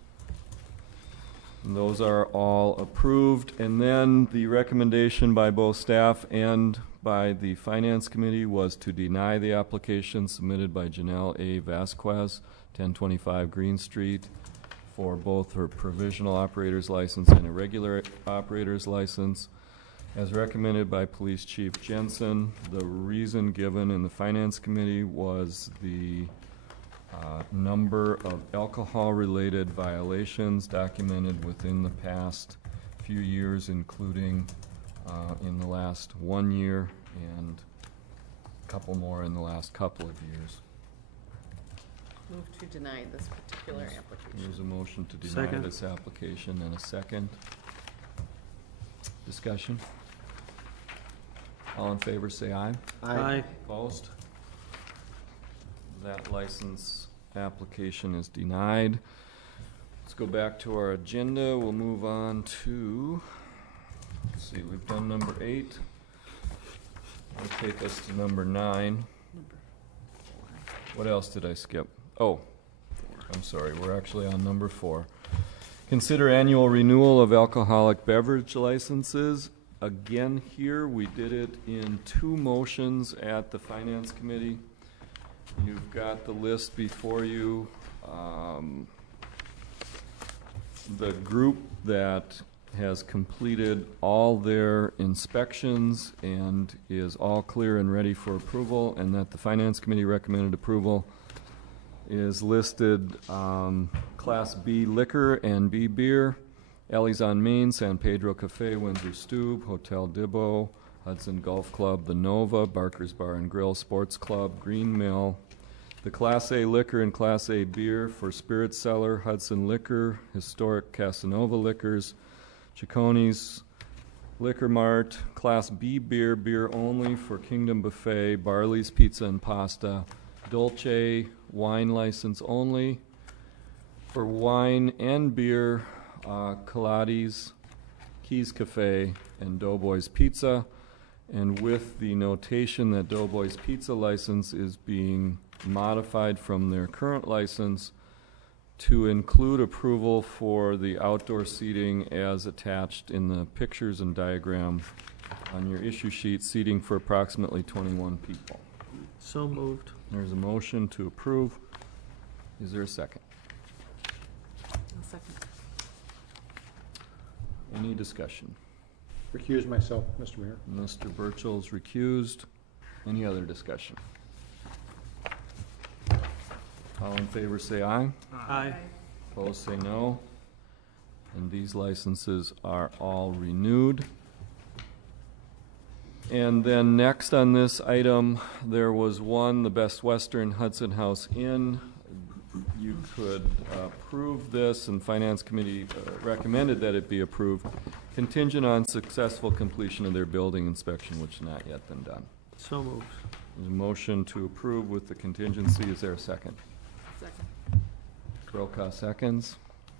And those are all approved. And then the recommendation by both staff and by the Finance Committee was to deny the application submitted by Janelle A. Vasquez, 1025 Green Street, for both her provisional operator's license and a regular operator's license. As recommended by Police Chief Jensen, the reason given in the Finance Committee was the number of alcohol-related violations documented within the past few years, including in the last 1 year and a couple more in the last couple of years. Move to deny this particular application. There's a motion to deny Second. this application and a second. Discussion? All in favor say aye. Aye. Opposed? That license application is denied. Let's go back to our agenda. We'll move on to, let's see, we've done number 8. That'll take us to number 9. What else did I skip? Oh, I'm sorry, we're actually on number 4. Consider annual renewal of alcoholic beverage licenses. Again, here we did it in 2 motions at the Finance Committee. You've got the list before you. The group that has completed all their inspections and is all clear and ready for approval, and that the Finance Committee recommended approval, is listed Class B liquor and B beer, Ellie's on Main, San Pedro Cafe, Windsor Stube, Hotel Dibbo, Hudson Golf Club, The Nova, Barker's Bar and Grill, Sports Club, Green Mill. The Class A liquor and Class A beer for Spirit Cellar, Hudson Liquor, Historic Casanova Liquors, Cicconi's Liquor Mart, Class B beer, beer only for Kingdom Buffet, Barley's Pizza and Pasta, Dolce, wine license only. For wine and beer, Kaladi's, Keys Cafe, and Doughboy's Pizza. And with the notation that Doughboy's Pizza license is being modified from their current license to include approval for the outdoor seating as attached in the pictures and diagram on your issue sheet, seating for approximately 21 people. So moved. There's a motion to approve. Is there a second? I'll second. Any discussion? Recuse myself, Mr. Mayor. Mr. Burchell's recused. Any other discussion? All in favor say aye. Aye. Opposed say no. And these licenses are all renewed. And then next on this item, there was one, the Best Western Hudson House Inn. You could approve this, and Finance Committee recommended that it be approved, contingent on successful completion of their building inspection, which has not yet been done. So moved. There's a motion to approve with the contingency. Is there a second? Second. Brokaw seconds.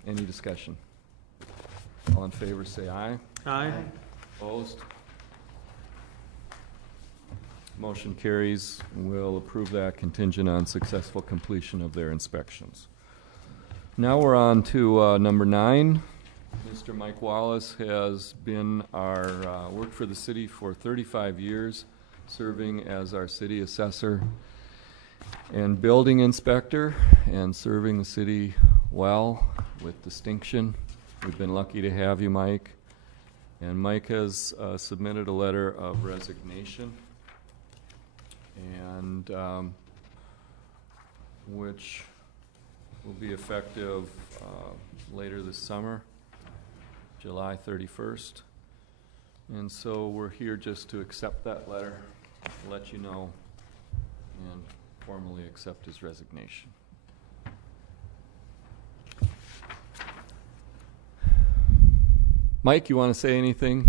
Any discussion? All in favor say aye. Aye. Opposed? Motion carries. We'll approve that contingent on successful completion of their inspections. Now we're on to number 9. Mr. Mike Wallace has been our, worked for the city for 35 years, serving as our city assessor and building inspector, and serving the city well with distinction. We've been lucky to have you, Mike. And Mike has submitted a letter of resignation, and which will be effective later this summer, July 31st. And so we're here just to accept that letter, let you know, and formally accept his resignation. Mike, you want to say anything?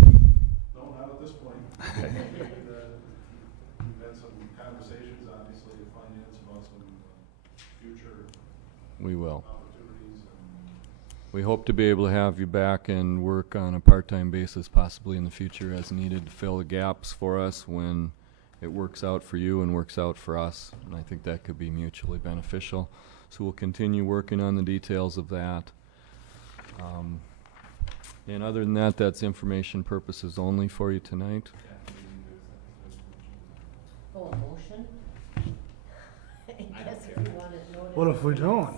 No, not at this point. Okay. We've had some conversations, obviously, at finance about some future We will. opportunities. We hope to be able to have you back and work on a part-time basis, possibly in the future as needed, to fill the gaps for us when it works out for you and works out for us. And I think that could be mutually beneficial. So we'll continue working on the details of that. And other than that, that's information purposes only for you tonight. Oh, a motion? I guess if you want it noted. What if we don't?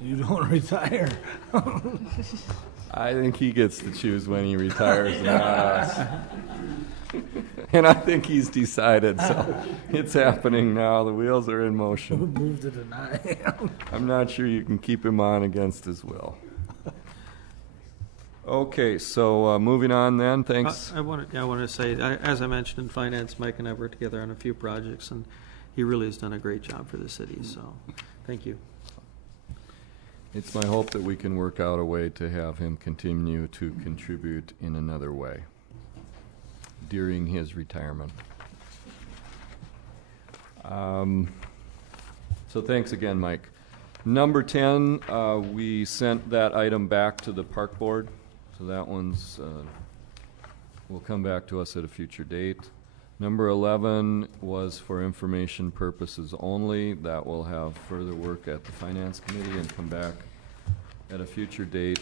You don't retire. I think he gets to choose when he retires, not us. And I think he's decided, so it's happening now. The wheels are in motion. Move to deny. I'm not sure you can keep him on against his will. Okay, so moving on then, thanks. I want to say, as I mentioned in finance, Mike and I worked together on a few projects, and he really has done a great job for the city, so thank you. It's my hope that we can work out a way to have him continue to contribute in another way during his retirement. So thanks again, Mike. Number 10, we sent that item back to the park board, so that one's will come back to us at a future date. Number 11 was for information purposes only. That will have further work at the Finance Committee and come back at a future date.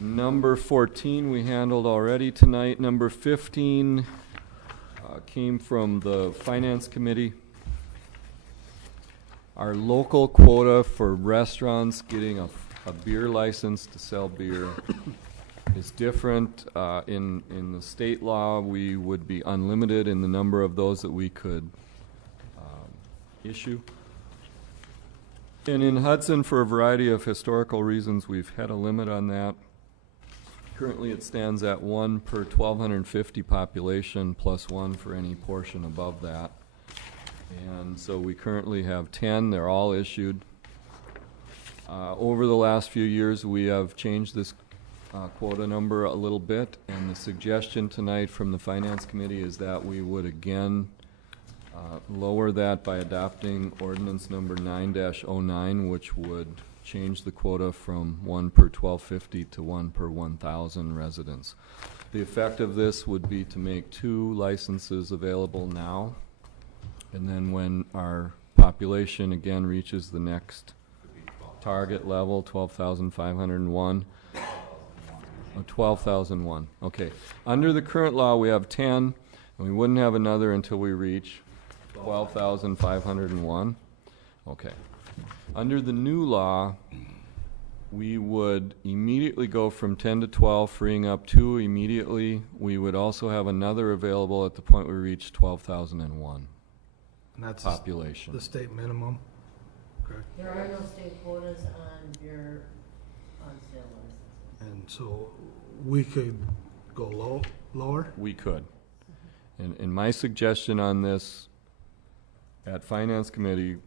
Number 14 we handled already tonight. Number 15 came from the Finance Committee. Our local quota for restaurants getting a beer license to sell beer is different. In the state law, we would be unlimited in the number of those that we could issue. And in Hudson, for a variety of historical reasons, we've had a limit on that. Currently, it stands at 1 per 1,250 population, plus 1 for any portion above that. And so we currently have 10. They're all issued. Over the last few years, we have changed this quota number a little bit, and the suggestion tonight from the Finance Committee is that we would again lower that by adopting ordinance number 9-09, which would change the quota from 1 per 1,250 to 1 per 1,000 residents. The effect of this would be to make 2 licenses available now, and then when our population again reaches the next target level, 12,501. 12,001. Okay. Under the current law, we have 10, and we wouldn't have another until we reach 12,501. Okay. Under the new law, we would immediately go from 10 to 12, freeing up 2 immediately. We would also have another available at the point we reach 12,001. And that's population. The state minimum. Correct. There are no state quotas on your on-sale licenses. And so we could go lower? We could. And my suggestion on this at Finance Committee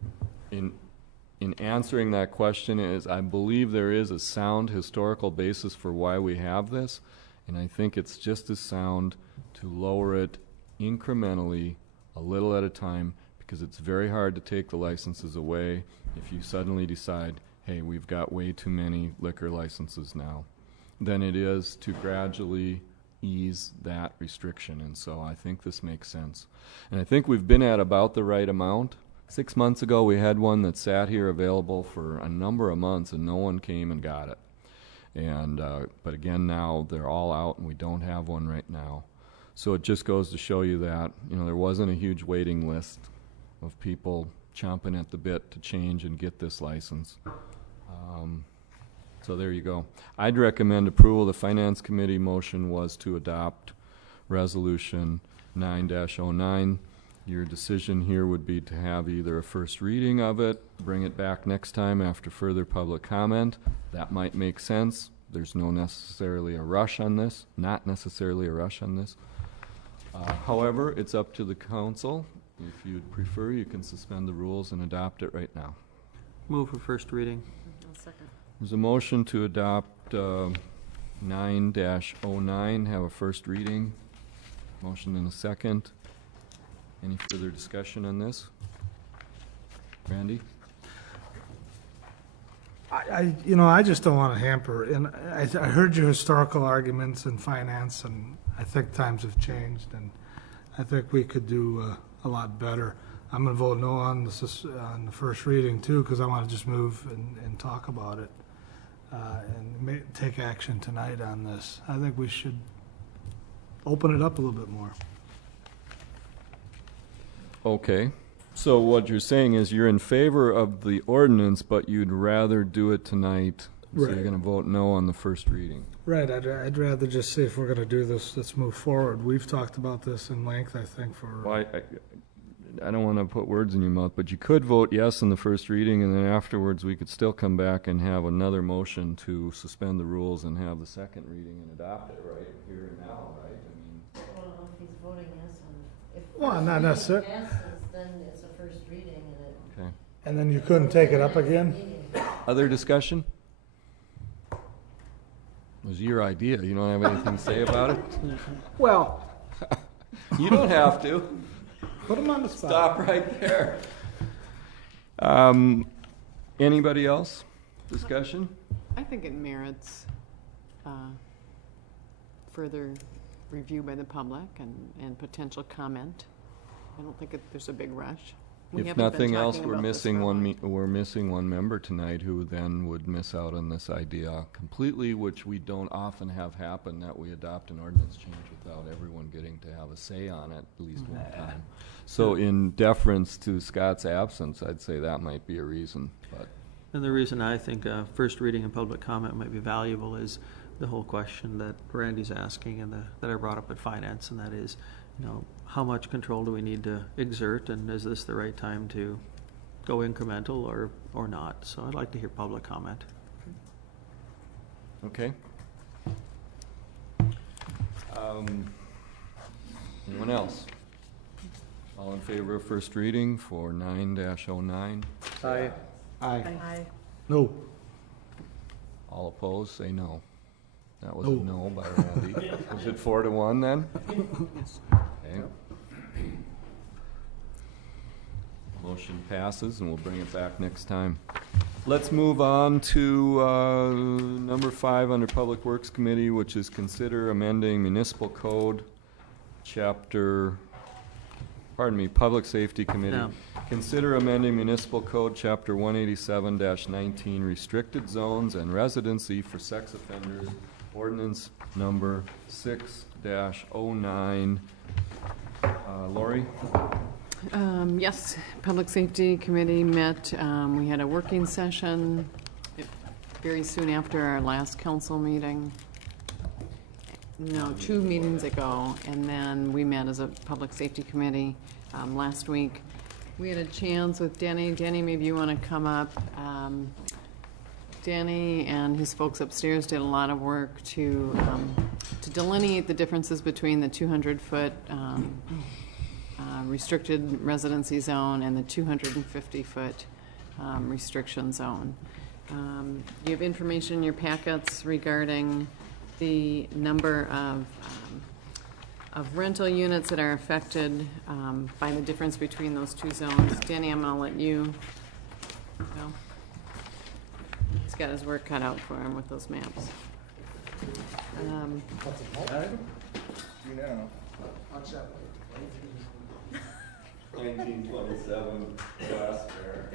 in answering that question is I believe there is a sound historical basis for why we have this, and I think it's just as sound to lower it incrementally, a little at a time, because it's very hard to take the licenses away if you suddenly decide, hey, we've got way too many liquor licenses now, than it is to gradually ease that restriction. And so I think this makes sense. And I think we've been at about the right amount. 6 months ago, we had one that sat here available for a number of months, and no one came and got it. And but again, now they're all out, and we don't have one right now. So it just goes to show you that, you know, there wasn't a huge waiting list of people chomping at the bit to change and get this license. So there you go. I'd recommend approval. The Finance Committee motion was to adopt Resolution 9-09. Your decision here would be to have either a first reading of it, bring it back next time after further public comment. That might make sense. There's no necessarily a rush on this, not necessarily a rush on this. However, it's up to the council. If you'd prefer, you can suspend the rules and adopt it right now. Move for first reading. I'll second. There's a motion to adopt 9-09, have a first reading. Motion and a second. Any further discussion on this? Randy? I just don't want to hamper, and I heard your historical arguments in finance, and I think times have changed, and I think we could do a lot better. I'm going to vote no on the first reading too, because I want to just move and talk about it and take action tonight on this. I think we should open it up a little bit more. Okay. So what you're saying is you're in favor of the ordinance, but you'd rather do it tonight. So Right. you're going to vote no on the first reading. Right, I'd rather just say if we're going to do this, let's move forward. We've talked about this in length, I think, for... Well, I don't want to put words in your mouth, but you could vote yes in the first reading, and then afterwards we could still come back and have another motion to suspend the rules and have the second reading and adopt it right here and now, right? I mean, Well, if he's voting yes on, if Well, first not reading necessar- passes, then it's a first reading and it. okay. And then you couldn't take it up again? Other discussion? It was your idea. You don't have anything to say about it? Well... You don't have to. Put him on the spot. Stop right there. Anybody else? Discussion? I think it merits further review by the public and potential comment. I don't think there's a big rush. We If haven't been nothing else, talking we're about this missing for a while. we're missing one member tonight who then would miss out on this idea completely, which we don't often have happen, that we adopt an ordinance change without everyone getting to have a say on it at least one time. So in deference to Scott's absence, I'd say that might be a reason, but. And the reason I think first reading and public comment might be valuable is the whole question that Randy's asking and that I brought up at finance, and that is, how much control do we need to exert, and is this the right time to go incremental or not? So I'd like to hear public comment. Okay. Anyone else? All in favor of first reading for 9-09? Aye. Aye. No. All opposed, say no. That was a no by Randy. Was it 4-1 then? Okay. Motion passes, and we'll bring it back next time. Let's move on to number 5 under Public Works Committee, which is consider amending municipal code, Public Safety Committee. No. Consider amending municipal code, chapter 187-19, restricted zones and residency for sex offenders, ordinance number 6-09. Lori? Yes, Public Safety Committee met. We had a working session very soon after our last council meeting. No, 2 meetings ago, and then we met as a Public Safety Committee last week. We had a chance with Denny. Denny, maybe you want to come up. Denny and his folks upstairs did a lot of work to delineate the differences between the 200-foot restricted residency zone and the 250-foot restriction zone. You have information in your packets regarding the number of rental units that are affected by the difference between those 2 zones. Danny, I'm going to let you go. He's got his work cut out for him with those maps. You know. What's that? 1927 class fair.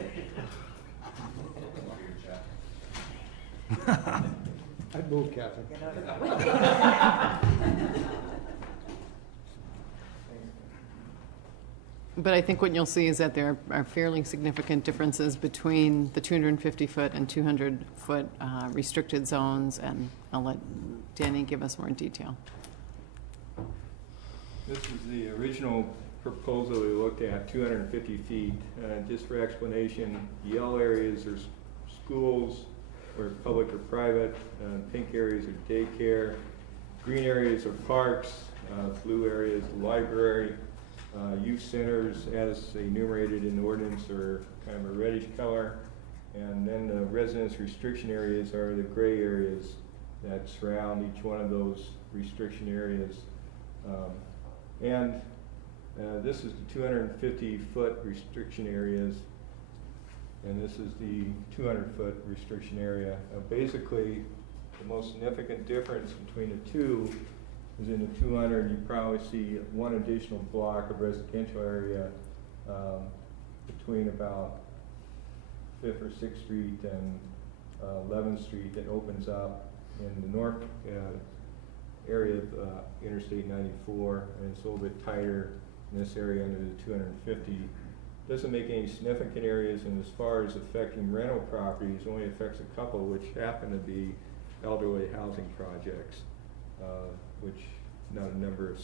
I'd move, Catherine. But I think what you'll see is that there are fairly significant differences between the 250-foot and 200-foot restricted zones, and I'll let Danny give us more detail. This is the original proposal we looked at, 250 feet. Just for explanation, yellow areas are schools, or public or private. Pink areas are daycare. Green areas are parks. Blue areas, library. Youth centers, as enumerated in the ordinance, are kind of a reddish color. And then the residence restriction areas are the gray areas that surround each one of those restriction areas. This is the 250-foot restriction areas, and this is the 200-foot restriction area. Basically, the most significant difference between the two is in the 200, you probably see one additional block of residential area between about 5th or 6th Street and 11th Street that opens up in the north area of Interstate 94, and it's a little bit tighter in this area under the 250. Doesn't make any significant areas, and as far as affecting rental properties, only affects a couple, which happen to be elderly housing projects, which not a number of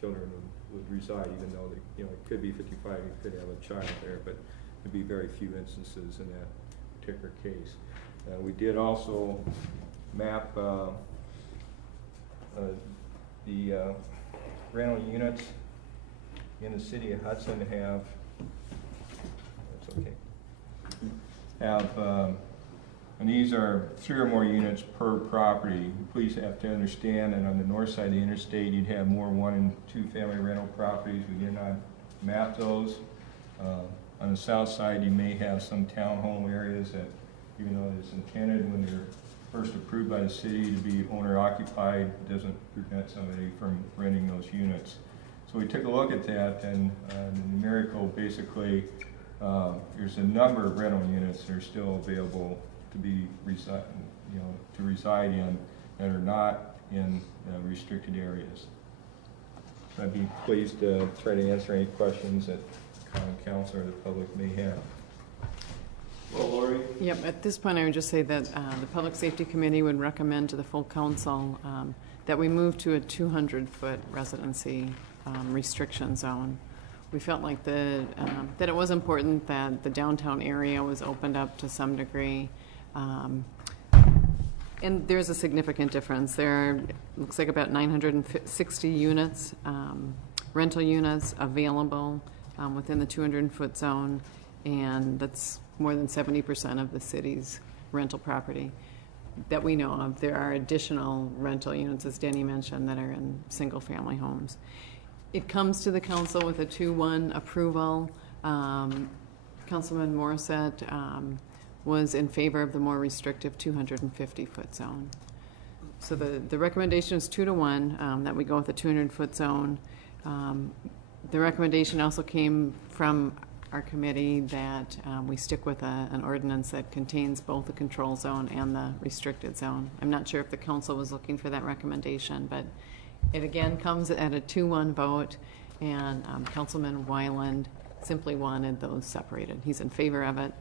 children would reside, even though they, it could be 55, you could have a child there, but there'd be very few instances in that particular case. We did also map the rental units in the city of Hudson and these are 3 or more units per property. Please have to understand that on the north side of the interstate, you'd have more 1 and 2 family rental properties. We did not map those. On the south side, you may have some townhome areas that, even though it's intended when they're first approved by the city to be owner occupied, doesn't prevent somebody from renting those units. So we took a look at that, and the numerical, basically, there's a number of rental units that are still available to be to reside in that are not in restricted areas. So I'd be pleased to try to answer any questions that common council or the public may have. Well, Lori? Yep, at this point, I would just say that the Public Safety Committee would recommend to the full council that we move to a 200-foot residency restriction zone. We felt like that it was important that the downtown area was opened up to some degree. And there's a significant difference. There are, looks like about 960 units, rental units available within the 200-foot zone, and that's more than 70% of the city's rental property that we know of. There are additional rental units, as Danny mentioned, that are in single-family homes. It comes to the council with a 2-1 approval. Councilman Morissette was in favor of the more restrictive 250-foot zone. So the recommendation is 2-1 that we go with a 200-foot zone. The recommendation also came from our committee that we stick with an ordinance that contains both the control zone and the restricted zone. I'm not sure if the council was looking for that recommendation, but it again comes at a 2-1 vote, and Councilman Weiland simply wanted those separated. He's in favor of it,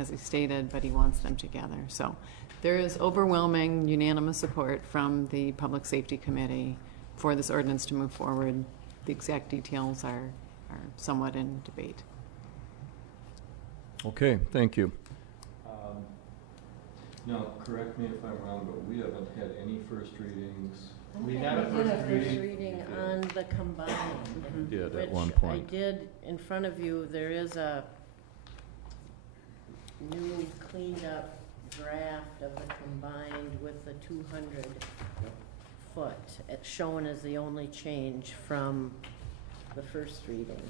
as he stated, but he wants them together. So there is overwhelming unanimous support from the Public Safety Committee for this ordinance to move forward. The exact details are somewhat in debate. Okay, thank you. Now, correct me if I'm wrong, but we haven't had any first readings. We had a first reading on the combined. We did at which one point. I did in front of you. There is a new cleaned up draft of the combined with the 200 foot. It's shown as the only change from the first reading.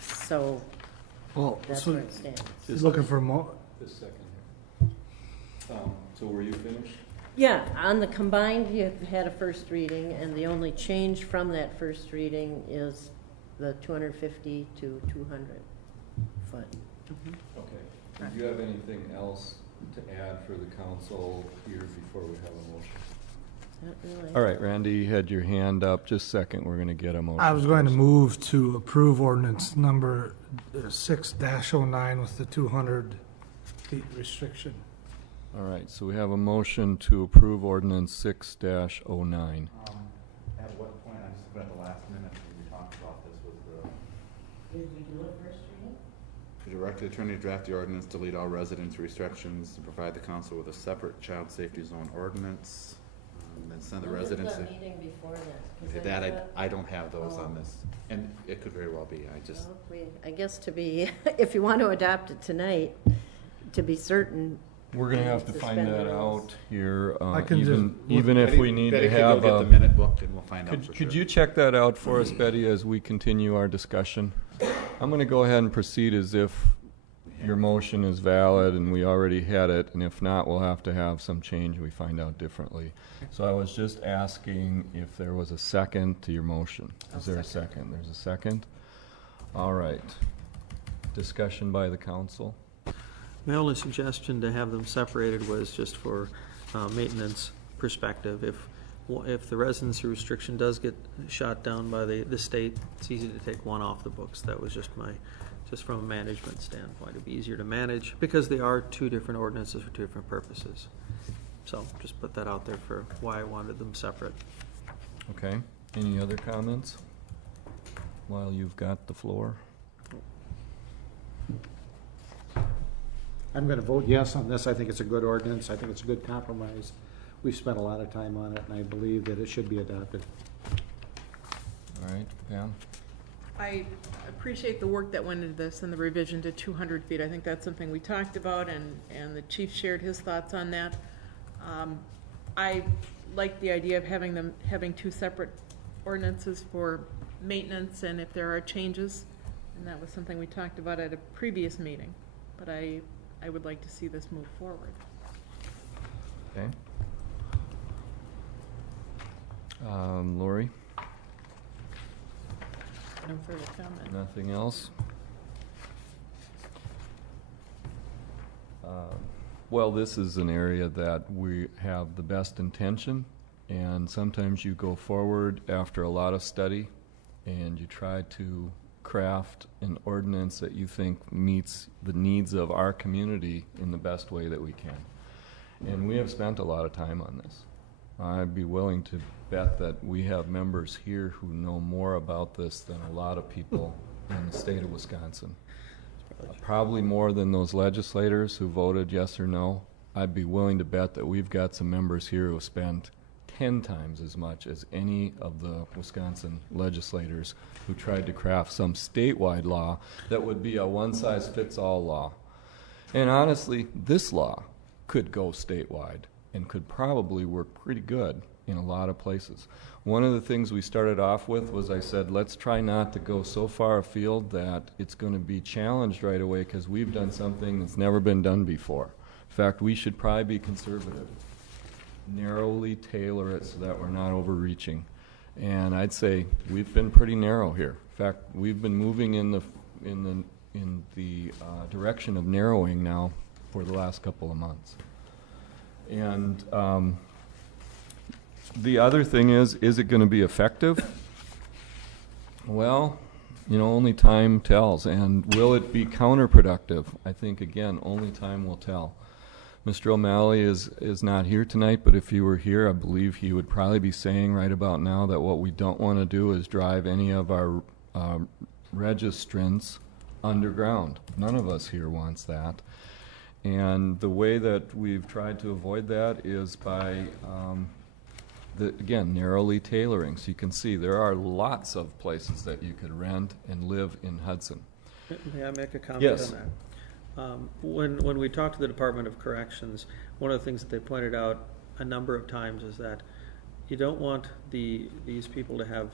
So that's where it stands. Just looking for more. Just a second here. So were you finished? Yeah, on the combined, you had a first reading, and the only change from that first reading is the 250 to 200 foot. Okay. Do you have anything else to add for the council here before we have a motion? Not really. All right, Randy, you had your hand up. Just a second. We're going to get a motion. I was going to move to approve ordinance number 6-09 with the 200 feet restriction. All right, so we have a motion to approve ordinance 6-09. At what point, I just read the last minute when we talked about this, was Did we do it first reading? to direct the attorney to draft the ordinance, delete all residence restrictions, and provide the council with a separate child safety zone ordinance. Then send the When was residents. the meeting before that? 'Cause That I don't have those on this, and it could very well be. I guess to be, if you want to adopt it tonight, to be certain. We're going to have to suspend find the that rules. out here, I can even if we need to have Betty could go a... get the minute book, and we'll find out for sure. Could you check that out for us, Betty, as we continue our discussion? I'm going to go ahead and proceed as if your motion is valid and we already had it, and if not, we'll have to have some change we find out differently. So I was just asking if there was a second to your motion. Is there a second? There's a second? All right. Discussion by the council. My only suggestion to have them separated was just for maintenance perspective. If the residency restriction does get shot down by the state, it's easy to take one off the books. That was just from a management standpoint. It'd be easier to manage because they are two different ordinances for two different purposes. So just put that out there for why I wanted them separate. Okay. Any other comments while you've got the floor? I'm going to vote yes on this. I think it's a good ordinance. I think it's a good compromise. We've spent a lot of time on it, and I believe that it should be adopted. All right, Pam? I appreciate the work that went into this and the revision to 200 feet. I think that's something we talked about, and the chief shared his thoughts on that. I like the idea of having two separate ordinances for maintenance and if there are changes, and that was something we talked about at a previous meeting. But I would like to see this move forward. Okay. Lori? No further comment. Nothing else? Well, this is an area that we have the best intention, and sometimes you go forward after a lot of study and you try to craft an ordinance that you think meets the needs of our community in the best way that we can. And we have spent a lot of time on this. I'd be willing to bet that we have members here who know more about this than a lot of people in the state of Wisconsin. Probably more than those legislators who voted yes or no. I'd be willing to bet that we've got some members here who have spent 10 times as much as any of the Wisconsin legislators who tried to craft some statewide law that would be a one-size-fits-all law. And honestly, this law could go statewide and could probably work pretty good in a lot of places. One of the things we started off with was I said, let's try not to go so far afield that it's going to be challenged right away because we've done something that's never been done before. In fact, we should probably be conservative. Narrowly tailor it so that we're not overreaching. And I'd say we've been pretty narrow here. In fact, we've been moving in the direction of narrowing now for the last couple of months. And the other thing is it going to be effective? Well, you know, only time tells. And will it be counterproductive? I think, again, only time will tell. Mr. O'Malley is not here tonight, but if he were here, I believe he would probably be saying right about now that what we don't want to do is drive any of our registrants underground. None of us here wants that. And the way that we've tried to avoid that is by, again, narrowly tailoring. So you can see there are lots of places that you could rent and live in Hudson. May I make a comment Yes. on that? When we talked to the Department of Corrections, one of the things that they pointed out a number of times is that you don't want these people to have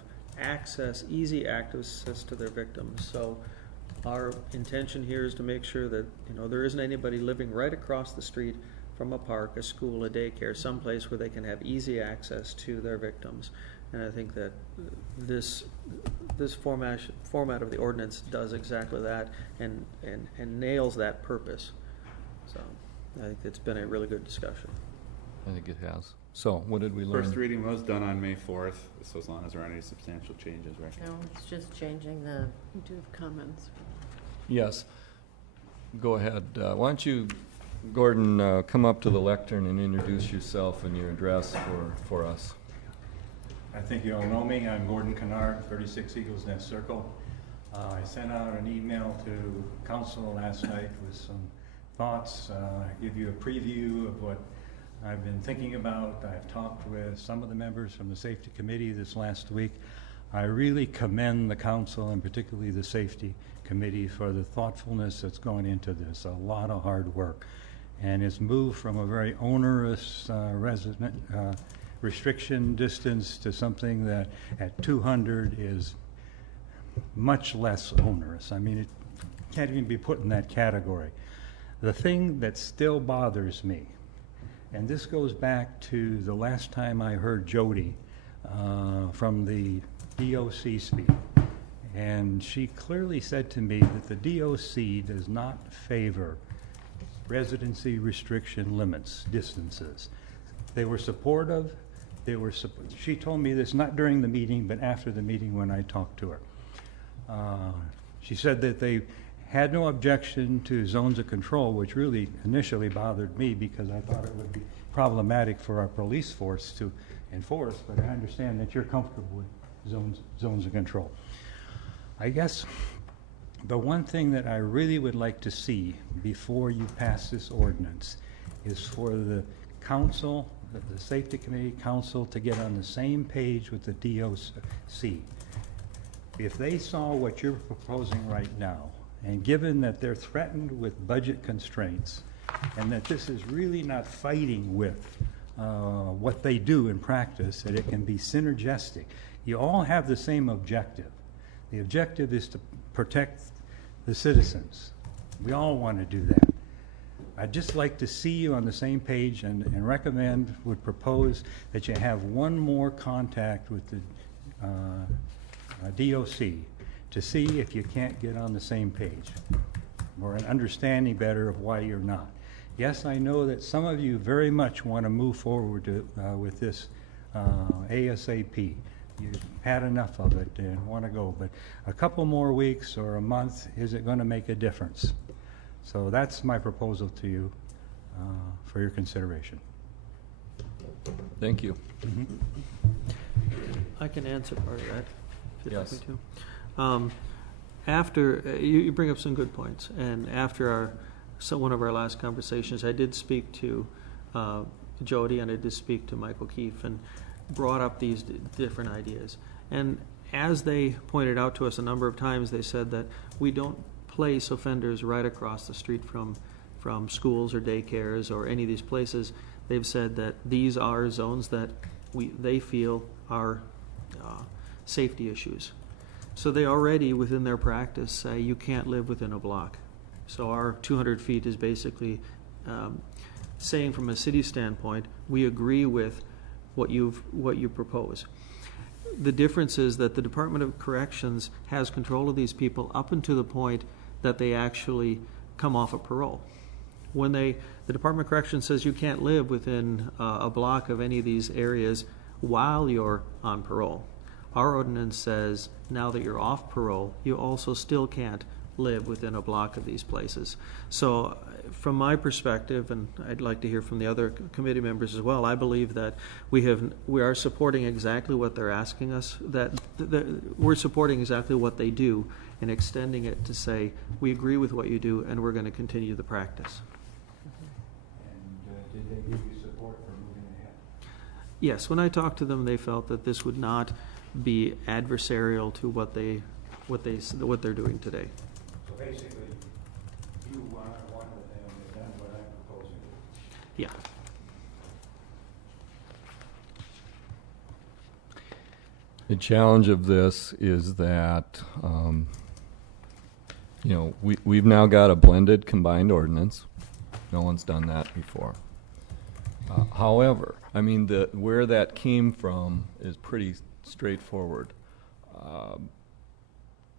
easy access to their victims. So our intention here is to make sure that there isn't anybody living right across the street from a park, a school, a daycare, someplace where they can have easy access to their victims. And I think that this format of the ordinance does exactly that and nails that purpose. So I think it's been a really good discussion. I think it has. So what did we learn? First reading was done on May 4th, so as long as there aren't any substantial changes, right? No, it's just changing the. We do have comments. Yes. Go ahead. Why don't you, Gordon, come up to the lectern and introduce yourself and your address for us. I think you all know me. I'm Gordon Kennard, 36 Eagles Nest Circle. I sent out an email to council last night with some thoughts, give you a preview of what I've been thinking about. I've talked with some of the members from the Safety Committee this last week. I really commend the council and particularly the Safety Committee for the thoughtfulness that's going into this. A lot of hard work. And it's moved from a very onerous restriction distance to something that at 200 is much less onerous. I mean, it can't even be put in that category. The thing that still bothers me, and this goes back to the last time I heard Jody from the DOC speak, and she clearly said to me that the DOC does not favor residency restriction limits, distances. They were supportive. She told me this not during the meeting, but after the meeting when I talked to her. She said that they had no objection to zones of control, which really initially bothered me because I thought it would be problematic for our police force to enforce, but I understand that you're comfortable with zones of control. I guess the one thing that I really would like to see before you pass this ordinance is for the council, the Safety Committee council, to get on the same page with the DOC. If they saw what you're proposing right now, and given that they're threatened with budget constraints, and that this is really not fighting with what they do in practice, that it can be synergistic. You all have the same objective. The objective is to protect the citizens. We all want to do that. I'd just like to see you on the same page and would propose that you have one more contact with the DOC to see if you can't get on the same page or an understanding better of why you're not. Yes, I know that some of you very much want to move forward with this ASAP. You've had enough of it and want to go, but a couple more weeks or a month, is it going to make a difference? So that's my proposal to you for your consideration. Thank you. I can answer part of that, if you'd like me Yes. to. After, you bring up some good points, and after one of our last conversations, I did speak to Jody and I did speak to Michael Keefe and brought up these different ideas. And as they pointed out to us a number of times, they said that we don't place offenders right across the street from schools or daycares or any of these places. They've said that these are zones that they feel are safety issues. So they already, within their practice, say you can't live within a block. So our 200 feet is basically saying from a city standpoint, we agree with what you propose. The difference is that the Department of Corrections has control of these people up until the point that they actually come off of parole. When the Department of Corrections says you can't live within a block of any of these areas while you're on parole, our ordinance says now that you're off parole, you also still can't live within a block of these places. So from my perspective, and I'd like to hear from the other committee members as well, I believe that we are supporting exactly what they're asking us, that we're supporting exactly what they do and extending it to say, we agree with what you do and we're going to continue the practice. And did they give you support for moving ahead? Yes, when I talked to them, they felt that this would not be adversarial to what they're doing today. So basically, you wanted them to done what I'm proposing. Yeah. The challenge of this is that, we've now got a blended combined ordinance. No one's done that before. However, where that came from is pretty straightforward. A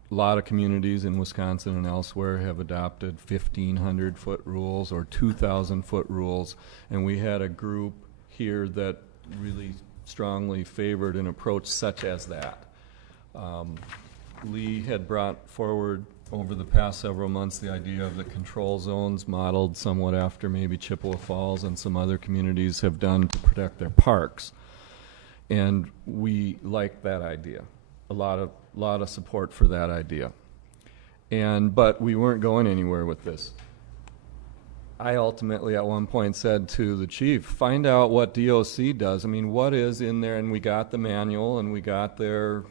lot of communities in Wisconsin and elsewhere have adopted 1,500-foot rules or 2,000-foot rules, and we had a group here that really strongly favored an approach such as that. Lee had brought forward over the past several months the idea of the control zones modeled somewhat after maybe Chippewa Falls and some other communities have done to protect their parks. And we liked that idea. A lot of support for that idea. But we weren't going anywhere with this. I ultimately at one point said to the chief, find out what DOC does. What is in there? And we got the manual and we got their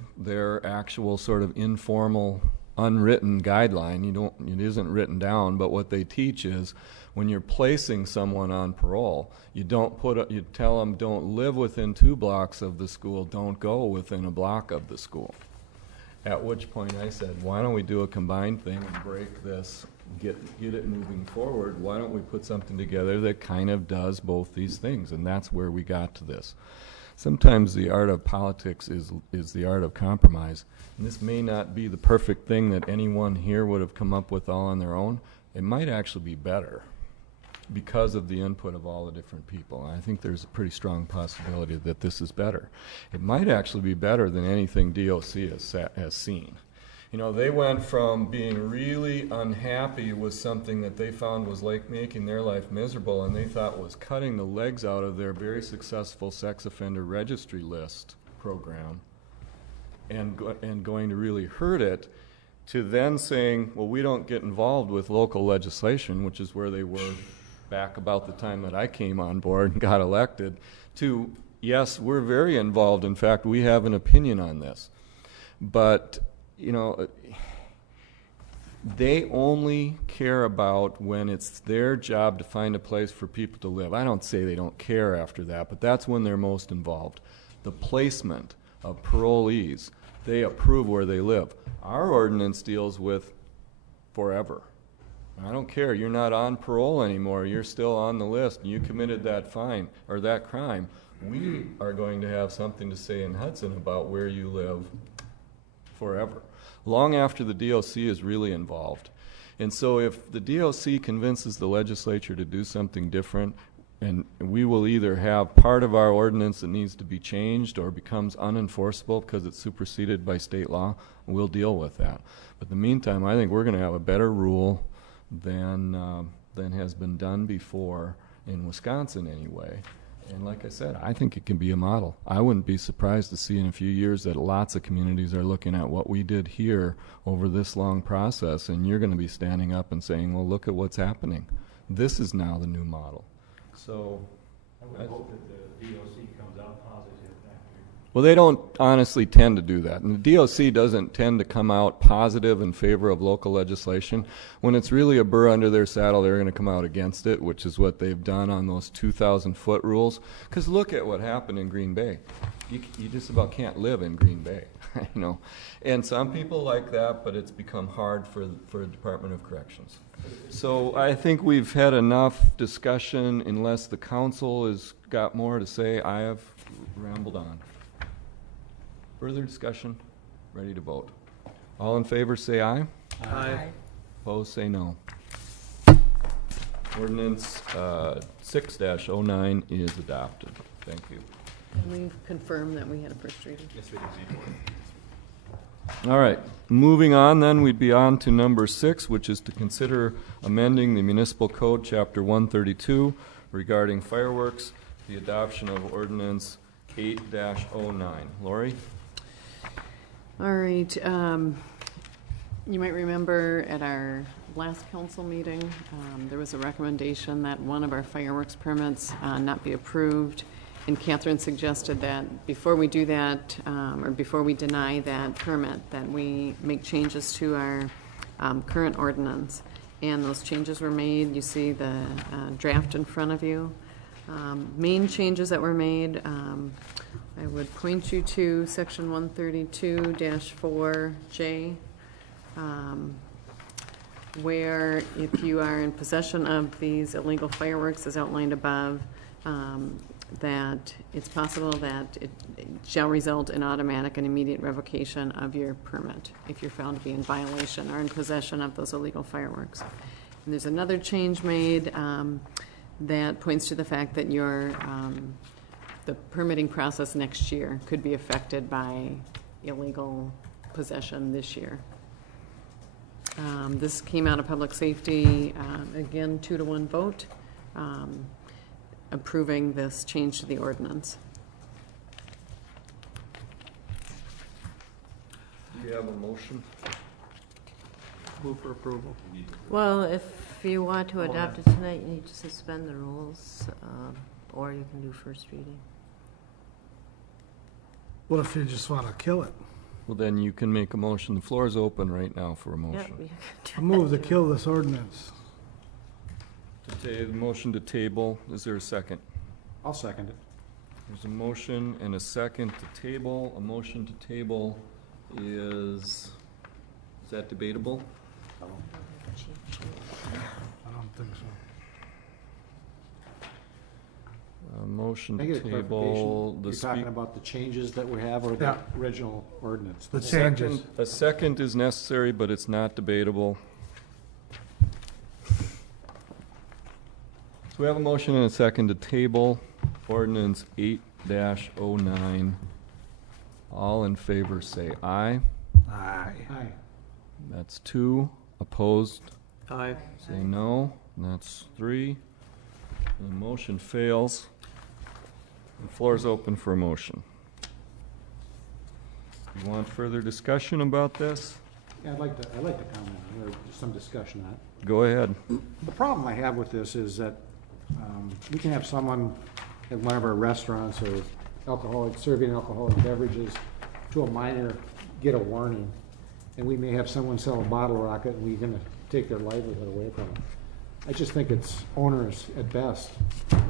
actual sort of informal, unwritten guideline. It isn't written down, but what they teach is when you're placing someone on parole, you tell them don't live within 2 blocks of the school, don't go within a block of the school. At which point I said, why don't we do a combined thing and break this, get it moving forward? Why don't we put something together that kind of does both these things? And that's where we got to this. Sometimes the art of politics is the art of compromise. And this may not be the perfect thing that anyone here would have come up with all on their own. It might actually be better because of the input of all the different people. And I think there's a pretty strong possibility that this is better. It might actually be better than anything DOC has seen. They went from being really unhappy with something that they found was making their life miserable and they thought was cutting the legs out of their very successful sex offender registry list program and going to really hurt it, to then saying, well, we don't get involved with local legislation, which is where they were back about the time that I came on board and got elected, to, yes, we're very involved. In fact, we have an opinion on this. But, they only care about when it's their job to find a place for people to live. I don't say they don't care after that, but that's when they're most involved. The placement of parolees, they approve where they live. Our ordinance deals with forever. I don't care, you're not on parole anymore, you're still on the list, and you committed that fine or that crime. We are going to have something to say in Hudson about where you live forever. long after the DOC is really involved. And so if the DOC convinces the legislature to do something different, and we will either have part of our ordinance that needs to be changed or becomes unenforceable because it's superseded by state law, we'll deal with that. But in the meantime, I think we're going to have a better rule than has been done before in Wisconsin anyway. And like I said, I think it can be a model. I wouldn't be surprised to see in a few years that lots of communities are looking at what we did here over this long process, and you're going to be standing up and saying, well, look at what's happening. This is now the new model. So I would hope that the DOC comes out positive after. well, they don't honestly tend to do that. And the DOC doesn't tend to come out positive in favor of local legislation. When it's really a burr under their saddle, they're going to come out against it, which is what they've done on those 2,000-foot rules. Because look at what happened in Green Bay. You just about can't live in Green Bay, you know. And some people like that, but it's become hard for the Department of Corrections. So I think we've had enough discussion. Unless the council has got more to say, I have rambled on. Further discussion? Ready to vote. All in favor say aye. Aye. Opposed say no. Ordinance 6-09 is adopted. Thank you. Can we confirm that we had a first reading? Yes, we did. All right, moving on then, we'd be on to number 6, which is to consider amending the Municipal Code, Chapter 132, regarding fireworks, the adoption of Ordinance 8-09. Lori? All right. You might remember at our last council meeting, there was a recommendation that one of our fireworks permits not be approved. And Catherine suggested that before we do that, or before we deny that permit, that we make changes to our current ordinance. And those changes were made. You see the draft in front of you. Main changes that were made, I would point you to Section 132-4J, where if you are in possession of these illegal fireworks as outlined above, that it's possible that it shall result in automatic and immediate revocation of your permit if you're found to be in violation or in possession of those illegal fireworks. And there's another change made that points to the fact that your the permitting process next year could be affected by illegal possession this year. This came out of public safety, again, 2-to-1 vote. Approving this change to the ordinance. Do you have a motion? Move for approval. Well, if you want to adopt it tonight, you need to suspend the rules, or you can do first reading. What if you just want to kill it? Well, then you can make a motion. The floor is open right now for a motion. Yep, I move to kill this ordinance. Motion to table. Is there a second? I'll second it. There's a motion and a second to table. A motion to table is that debatable? I don't think so. A motion Can I to get a table. clarification? You're talking about the changes that we have or the Yeah. original ordinance? The changes. A second is necessary, but it's not debatable. So we have a motion and a second to table ordinance 8-09. All in favor say aye. Aye. Aye. That's 2. Opposed? Aye. Say no. That's 3. The motion fails. The floor is open for a motion. You want further discussion about this? Yeah, I'd like to comment on it, or some discussion on it. Go ahead. The problem I have with this is that we can have someone at one of our restaurants or serving alcoholic beverages to a minor get a warning, and we may have someone sell a bottle rocket and we're going to take their livelihood away from them. I just think it's onerous at best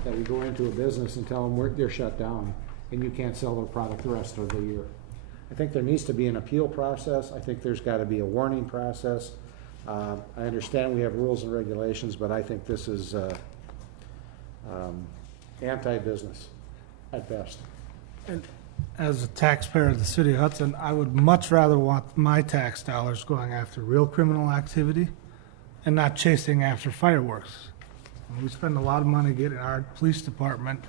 that we go into a business and tell them they're shut down and you can't sell their product the rest of the year. I think there needs to be an appeal process. I think there's got to be a warning process. I understand we have rules and regulations, but I think this is anti-business at best. And as a taxpayer of the city of Hudson, I would much rather want my tax dollars going after real criminal activity and not chasing after fireworks. And we spend a lot of money getting our police department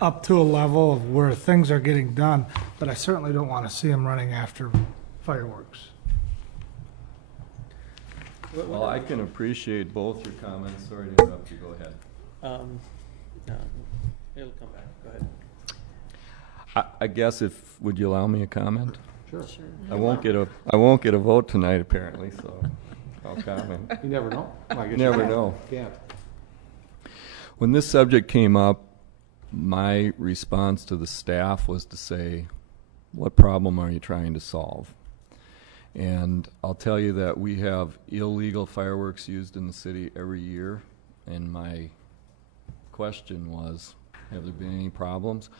up to a level of where things are getting done, but I certainly don't want to see them running after fireworks. Well, I can appreciate both your comments. Sorry to interrupt you. Go ahead. No, it'll come back. Go ahead. I guess would you allow me a comment? Sure. I won't get a vote tonight apparently, so I'll comment. You never know. Well, I guess Never you know. can't. When this subject came up, my response to the staff was to say, what problem are you trying to solve? And I'll tell you that we have illegal fireworks used in the city every year, and my question was, have there been any problems?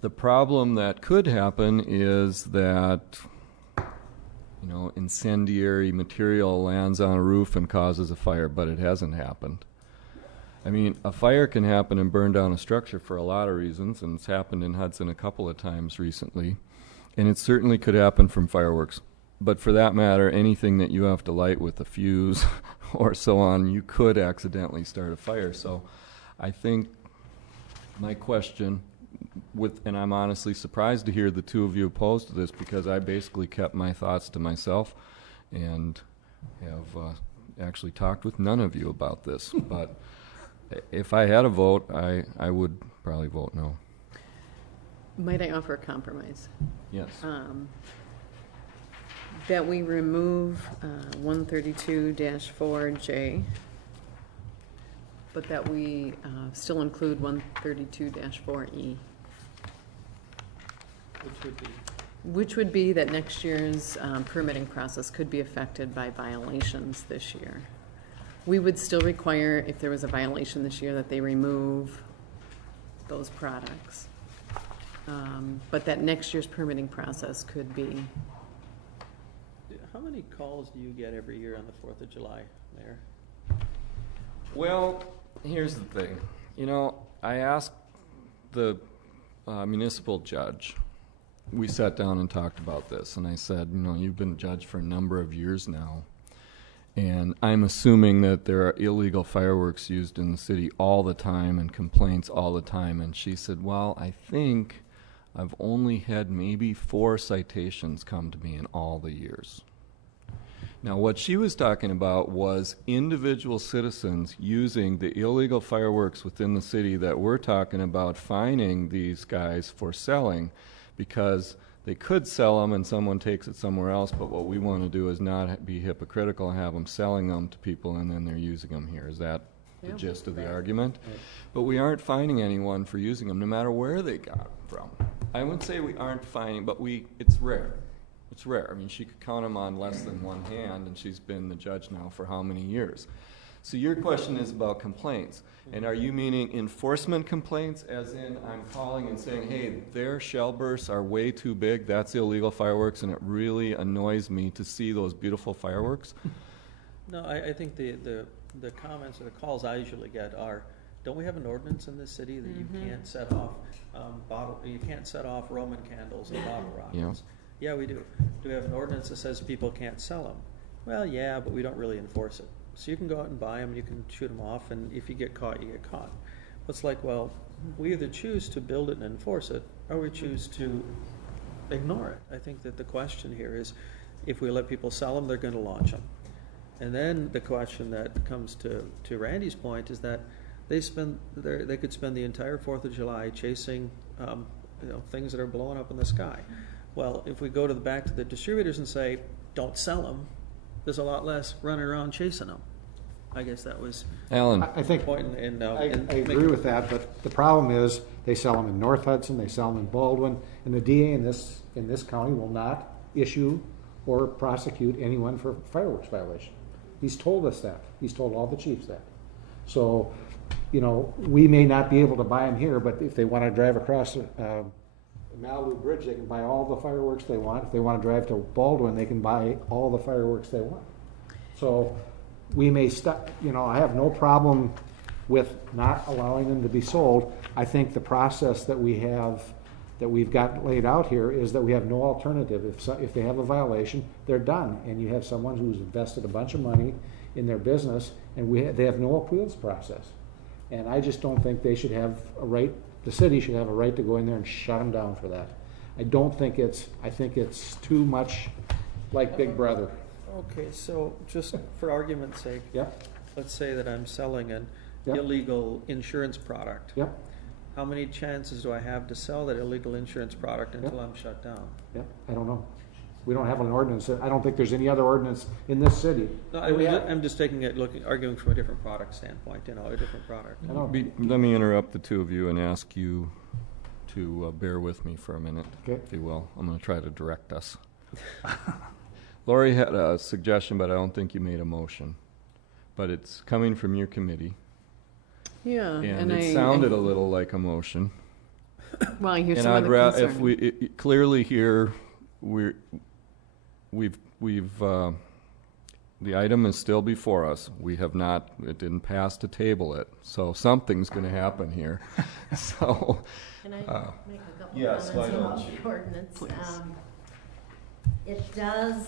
The problem that could happen is that, you know, incendiary material lands on a roof and causes a fire, but it hasn't happened. I mean, a fire can happen and burn down a structure for a lot of reasons, and it's happened in Hudson a couple of times recently, and it certainly could happen from fireworks. But for that matter, anything that you have to light with a fuse or so on, you could accidentally start a fire. So I think my question, and I'm honestly surprised to hear the two of you opposed to this, because I basically kept my thoughts to myself and have actually talked with none of you about this. But if I had a vote, I would probably vote no. Might I offer a compromise? Yes. That we remove 132-4J, but that we still include 132-4E. Which would be that next year's permitting process could be affected by violations this year. We would still require, if there was a violation this year, that they remove those products. But that next year's permitting process could be. How many calls do you get every year on the 4th of July, Mayor? Well, here's the thing. You know, I asked the municipal judge. We sat down and talked about this, and I said, you know, you've been a judge for a number of years now, and I'm assuming that there are illegal fireworks used in the city all the time and complaints all the time. And she said, well, I think I've only had maybe 4 citations come to me in all the years. Now, what she was talking about was individual citizens using the illegal fireworks within the city that we're talking about fining these guys for selling, because they could sell them and someone takes it somewhere else, but what we want to do is not be hypocritical and have them selling them to people and then they're using them here. Is that the gist of the argument? Right. But we aren't fining anyone for using them, no matter where they got them from. I wouldn't say we aren't fining, but it's rare. It's rare. I mean, she could count them on less than one hand, and she's been the judge now for how many years? So your question is about complaints. And are you meaning enforcement complaints, as in I'm calling and saying, hey, their shell bursts are way too big, that's illegal fireworks, and it really annoys me to see those beautiful fireworks? No, I think the comments or the calls I usually get are, don't we have an ordinance in this city that you can't set off you can't set off Roman candles and bottle rockets? Yeah, we do. Do we have an ordinance that says people can't sell them? Well, yeah, but we don't really enforce it. So you can go out and buy them, and you can shoot them off, and if you get caught, you get caught. It's like, well, we either choose to build it and enforce it, or we choose to ignore it. I think that the question here is, if we let people sell them, they're going to launch them. And then the question that comes to Randy's point is that they could spend the entire 4th of July chasing things that are blowing up in the sky. Well, if we go back to the distributors and say, don't sell them, there's a lot less running around chasing them. I guess that was Alan. I think I agree with that, but the problem is they sell them in North Hudson, they sell them in Baldwin, and the DA in this county will not issue or prosecute anyone for fireworks violation. He's told us that. He's told all the chiefs that. So, you know, we may not be able to buy them here, but if they want to drive across the Malibu Bridge, they can buy all the fireworks they want. If they want to drive to Baldwin, they can buy all the fireworks they want. So we may stop, you know, I have no problem with not allowing them to be sold. I think the process that we have that we've got laid out here is that we have no alternative. If they have a violation, they're done. And you have someone who's invested a bunch of money in their business, and they have no appeals process. And I just don't think they should have a right, the city should have a right to go in there and shut them down for that. I think it's too much like Big Brother. Okay, so just for argument's sake, Yep. let's say that I'm selling an Yep. illegal insurance product. Yep. How many chances do I have to sell that illegal insurance product until I'm shut down? Yep, I don't know. We don't have an ordinance. I don't think there's any other ordinance in this city. No, I'm just arguing from a different product standpoint, a different product. Let me interrupt the two of you and ask you to bear with me for a minute, if you will. I'm going to try to direct us. Lori had a suggestion, but I don't think you made a motion. But it's coming from your committee. Yeah, and it sounded a little like a motion. Well, here's and some I'd other concern. If we clearly here, we've the item is still before us. We have not. It didn't pass to table it, so something's going to happen here. So. Can I make a couple yes, comments about the ordinance? It does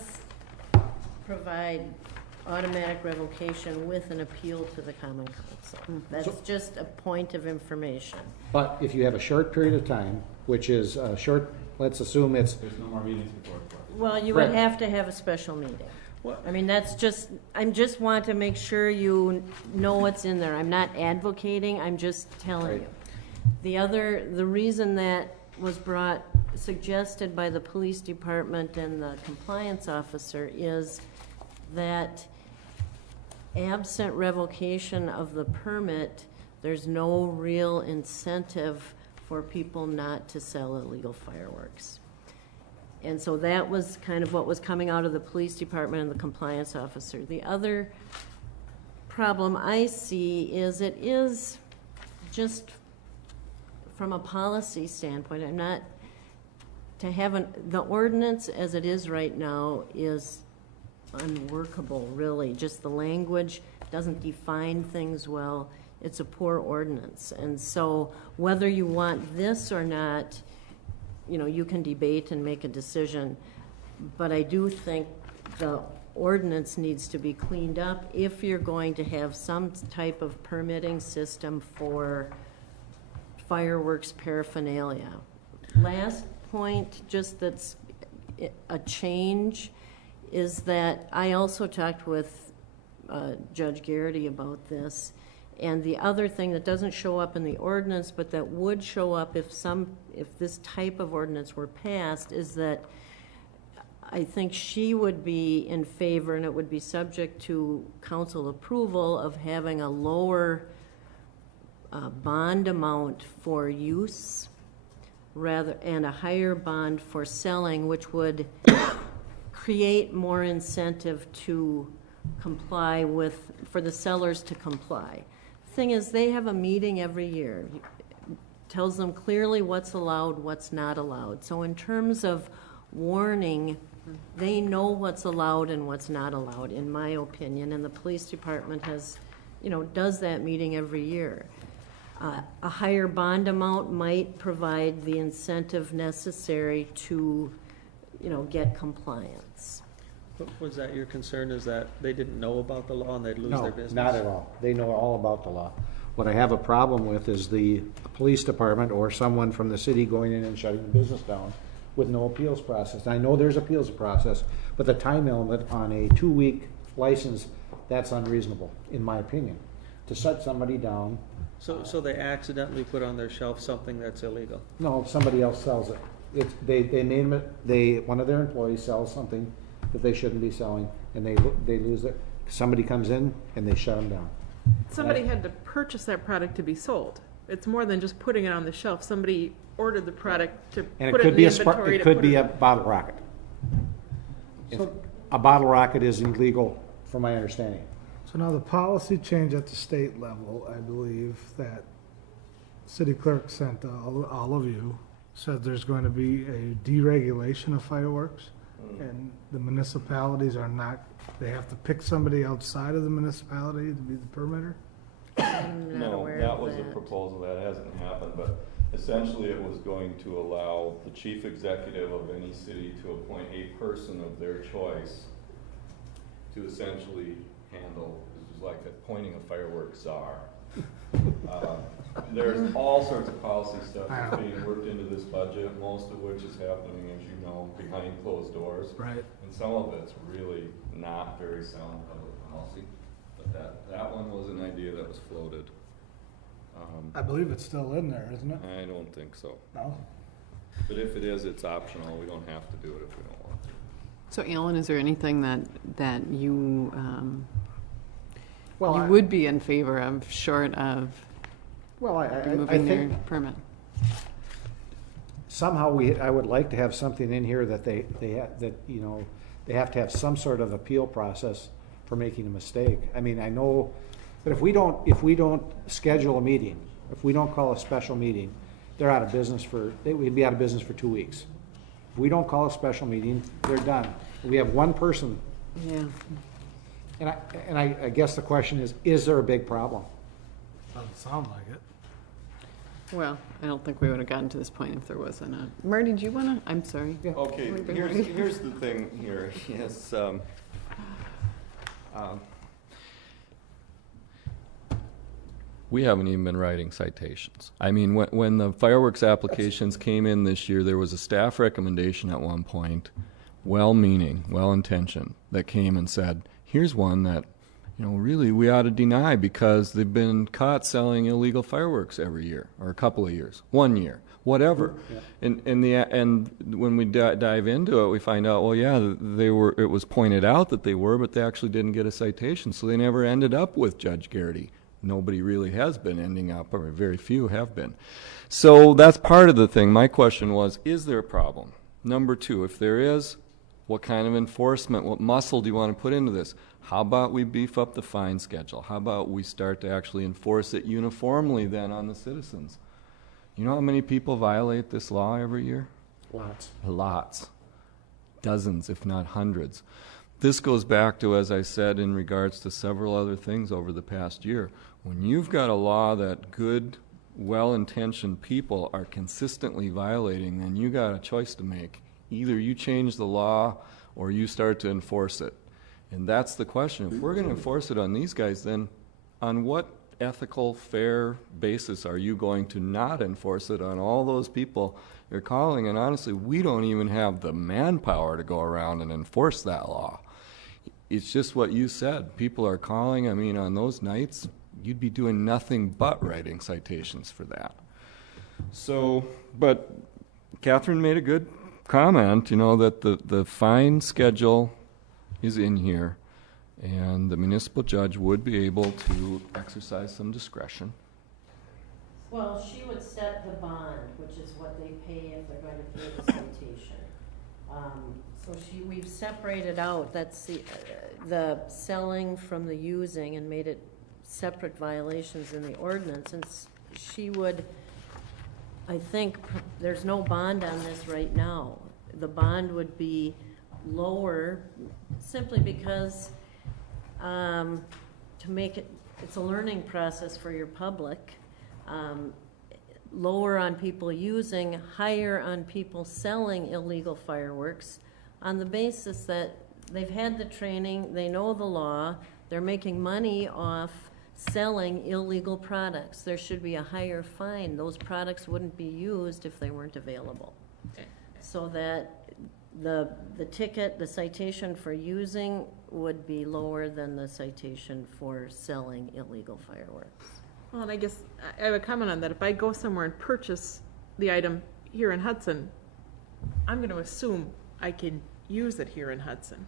provide automatic revocation with an appeal to the Common Council. That's just a point of information. But if you have a short period of time, which is short, let's assume it's... There's no more meetings before. Well, you would have to have a special meeting. I mean, I just want to make sure you know what's in there. I'm not advocating, I'm just telling you. The reason that was suggested by the police department and the compliance officer is that absent revocation of the permit, there's no real incentive for people not to sell illegal fireworks. And so that was kind of what was coming out of the police department and the compliance officer. The other problem I see is it is just from a policy standpoint, the ordinance as it is right now is unworkable, really. Just the language doesn't define things well. It's a poor ordinance. And so whether you want this or not, you can debate and make a decision. But I do think the ordinance needs to be cleaned up if you're going to have some type of permitting system for fireworks paraphernalia. Last point, just that's a change, is that I also talked with Judge Garrity about this, and the other thing that doesn't show up in the ordinance but that would show up if this type of ordinance were passed is that I think she would be in favor, and it would be subject to council approval, of having a lower bond amount for use and a higher bond for selling, which would create more incentive to comply for the sellers to comply. The thing is, they have a meeting every year. Tells them clearly what's allowed, what's not allowed. So in terms of warning, they know what's allowed and what's not allowed, in my opinion, and the police department does that meeting every year. A higher bond amount might provide the incentive necessary to, get compliance. Was that your concern, is that they didn't know about the law and they'd lose their business? No, not at all. They know all about the law. What I have a problem with is the police department or someone from the city going in and shutting the business down with no appeals process. And I know there's appeals process, but the time element on a 2-week license, that's unreasonable, in my opinion. To shut somebody down. So they accidentally put on their shelf something that's illegal? No, somebody else sells it. They name it, one of their employees sells something that they shouldn't be selling, and they lose it. Somebody comes in and they shut them down. Somebody had to purchase that product to be sold. It's more than just putting it on the shelf. Somebody ordered the product to put it in the inventory. It could be a bottle rocket. A bottle rocket is illegal, from my understanding. So now the policy change at the state level, I believe, that city clerk sent to all of you, said there's going to be a deregulation of fireworks, and the municipalities they have to pick somebody outside of the municipality to be the permitter? No, that was a proposal. That hasn't happened, but Essentially, it was going to allow the chief executive of any city to appoint a person of their choice to essentially handle, this is like appointing a fireworks czar. There's all sorts of policy stuff that's being worked into this budget, most of which is happening, as you know, behind closed doors. Right. And some of it's really not very sound public policy. But that one was an idea that was floated. I believe it's still in there, isn't it? I don't think so. No? But if it is, it's optional. We don't have to do it if we don't want to. So Alan, is there anything that you, Well, you would be in favor of, short of I removing their think permit? somehow I would like to have something in here that they have to have some sort of appeal process for making a mistake. I mean, I know, but if we don't schedule a meeting, if we don't call a special meeting, they're out of business we'd be out of business for 2 weeks. If we don't call a special meeting, they're done. We have one person. Yeah. And I guess the question is there a big problem? Doesn't sound like it. Well, I don't think we would have gotten to this point if there wasn't a. Marty, do you want to? I'm sorry. Okay, here's the thing here. Yes, we haven't even been writing citations. I mean, when the fireworks applications came in this year, there was a staff recommendation at one point, well-meaning, well-intentioned, that came and said, here's one that, really we ought to deny because they've been caught selling illegal fireworks every year, or a couple of years, 1 year, whatever. Yeah. And when we dive into it, we find out, well, yeah, it was pointed out that they were, but they actually didn't get a citation, so they never ended up with Judge Garrity. Nobody really has been ending up, or very few have been. So that's part of the thing. My question was, is there a problem? Number two, if there is, what kind of enforcement, what muscle do you want to put into this? How about we beef up the fine schedule? How about we start to actually enforce it uniformly then on the citizens? You know how many people violate this law every year? Lots. Lots. Dozens, if not hundreds. This goes back to, as I said, in regards to several other things over the past year. When you've got a law that good, well-intentioned people are consistently violating, then you got a choice to make. Either you change the law or you start to enforce it. And that's the question. If we're going to enforce it on these guys, then on what ethical, fair basis are you going to not enforce it on all those people you're calling? And honestly, we don't even have the manpower to go around and enforce that law. It's just what you said. People are calling. I mean, on those nights, you'd be doing nothing but writing citations for that. So, but Catherine made a good comment, that the fine schedule is in here, and the municipal judge would be able to exercise some discretion. Well, she would set the bond, which is what they pay if they're going to pay the citation. So we've separated out, that's the selling from the using, and made it separate violations in the ordinance. And she would, I think, there's no bond on this right now. The bond would be lower simply because to make it, it's a learning process for your public. Lower on people using, higher on people selling illegal fireworks, on the basis that they've had the training, they know the law, they're making money off selling illegal products. There should be a higher fine. Those products wouldn't be used if they weren't available. So that the ticket, the citation for using would be lower than the citation for selling illegal fireworks. Well, and I guess I have a comment on that. If I go somewhere and purchase the item here in Hudson, I'm going to assume I can use it here in Hudson.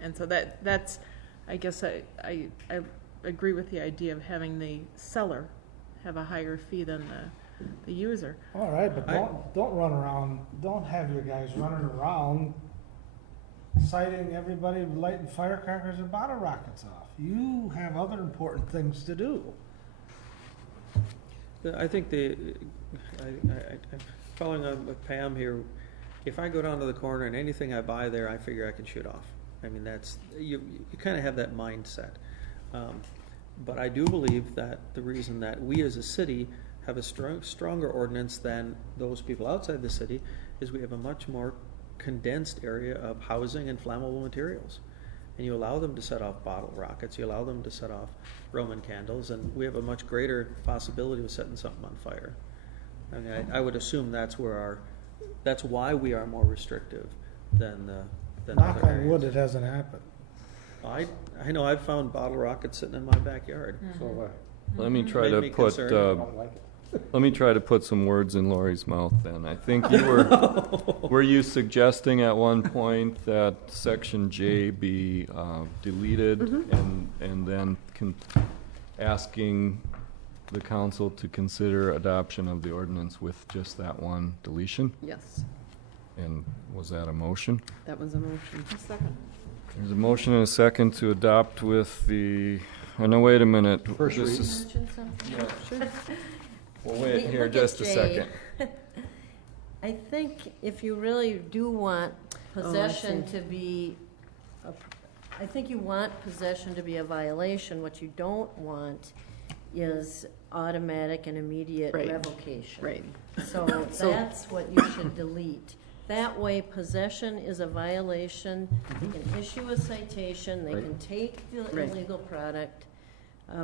And so that's, I guess I agree with the idea of having the seller have a higher fee than the user. All right, but don't run around, don't have your guys running around citing everybody lighting firecrackers and bottle rockets off. You have other important things to do. I think following up with Pam here, if I go down to the corner and anything I buy there, I figure I can shoot off. I mean, that's, you kind of have that mindset. But I do believe that the reason that we as a city have a stronger ordinance than those people outside the city is we have a much more condensed area of housing and flammable materials. And you allow them to set off bottle rockets, you allow them to set off Roman candles, and we have a much greater possibility of setting something on fire. I mean, I would assume that's why we are more restrictive than Knock other on areas. wood, it hasn't happened. I know I've found bottle rockets sitting in my backyard. So, Let me try Made to me put, concerned. I don't like it. let me try to put some words in Lori's mouth then. I think you were you suggesting at one point that section J be deleted and then asking the council to consider adoption of the ordinance with just that one deletion? Yes, And was that a motion? that was a motion. Second. There's a motion and a second to adopt with the, oh no, wait a minute. First This reading. is- Mention something? Yeah, sure. Well, wait here Look at just a Jay. second. I think if you really do want possession to be, I think you want possession to be a violation. What you don't want is automatic and immediate Right. revocation. Right. So So- that's what you should delete. That way, possession is a violation. They can issue a citation, they Right. can take the Right. illegal product,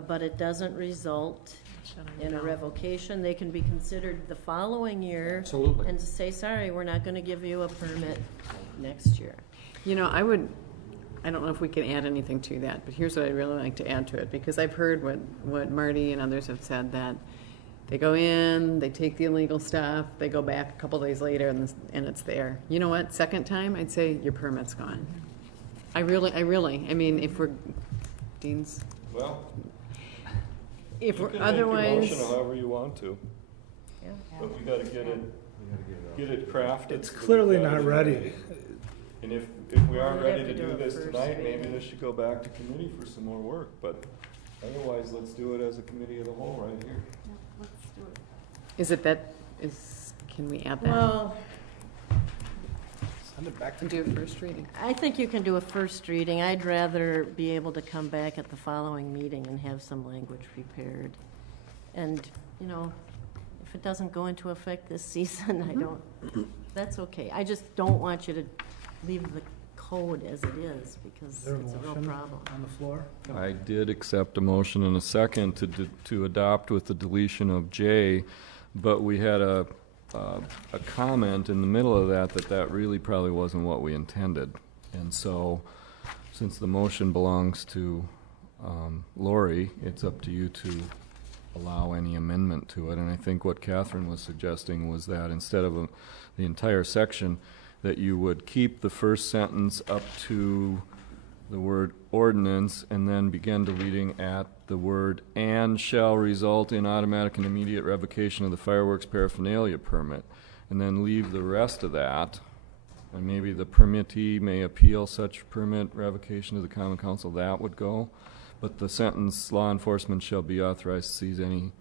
but it doesn't result in a revocation. They can be considered the following year. Absolutely. And to say, sorry, we're not gonna give you a permit next year. You know, I don't know if we can add anything to that, but here's what I'd really like to add to it, because I've heard what Marty and others have said, that they go in, they take the illegal stuff, they go back a couple days later and it's there. You know what, second time, I'd say your permit's gone. I mean, if we're, Dean's, Well, if you we're can make your otherwise. motion however you want to, Yeah. but we gotta get it crafted. It's so that clearly that not is ready. And if we are We'd ready have to to do do it this first tonight, maybe reading. this should go back to committee for some more work, but otherwise, let's do it as a committee of the whole right here. Is it that, can we add that? Well, Send it back to And do a first reading? I think you can do a first reading. I'd rather be able to come back at the following meeting and have some language prepared. And, you know, if it doesn't go into effect this season, I don't, that's okay. I just don't want you to leave the code as it is, because Is there a it's a real motion problem. on the floor? I did accept a motion and a second to adopt with the deletion of J, but we had a comment in the middle of that really probably wasn't what we intended. And so, since the motion belongs to Lori, it's up to you to allow any amendment to it. And I think what Catherine was suggesting was that instead of the entire section, that you would keep the first sentence up to the word ordinance and then begin deleting at the word and shall result in automatic and immediate revocation of the fireworks paraphernalia permit, and then leave the rest of that, and maybe the permittee may appeal such permit revocation to the common council, that would go. But the sentence, law enforcement shall be authorized to seize any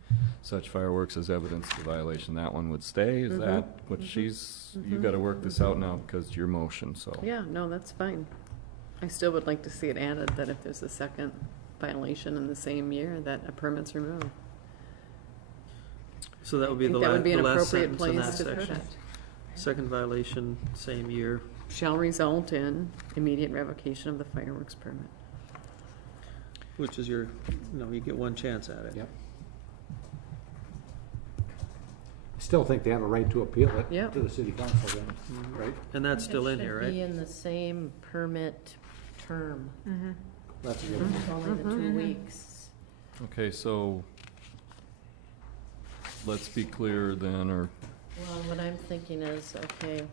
such fireworks as evidence of the violation, that one would stay? Is that what you gotta work this out now because it's your motion, so. Yeah, no, that's fine. I still would like to see it added that if there's a second violation in the same year, that a permit's removed. So that would be I the think that would be an last appropriate sentence in that place to put section. it. Second violation, same year. Shall result in immediate revocation of the fireworks permit. Which is you get one chance at it. Yep. Still think they have a right to appeal it Yep. to the city council then, right? And that's still in here, It should be right? in the same permit term. That's a good It's only the 2 weeks. Okay, so let's be clear then, or Well, what I'm thinking is, okay,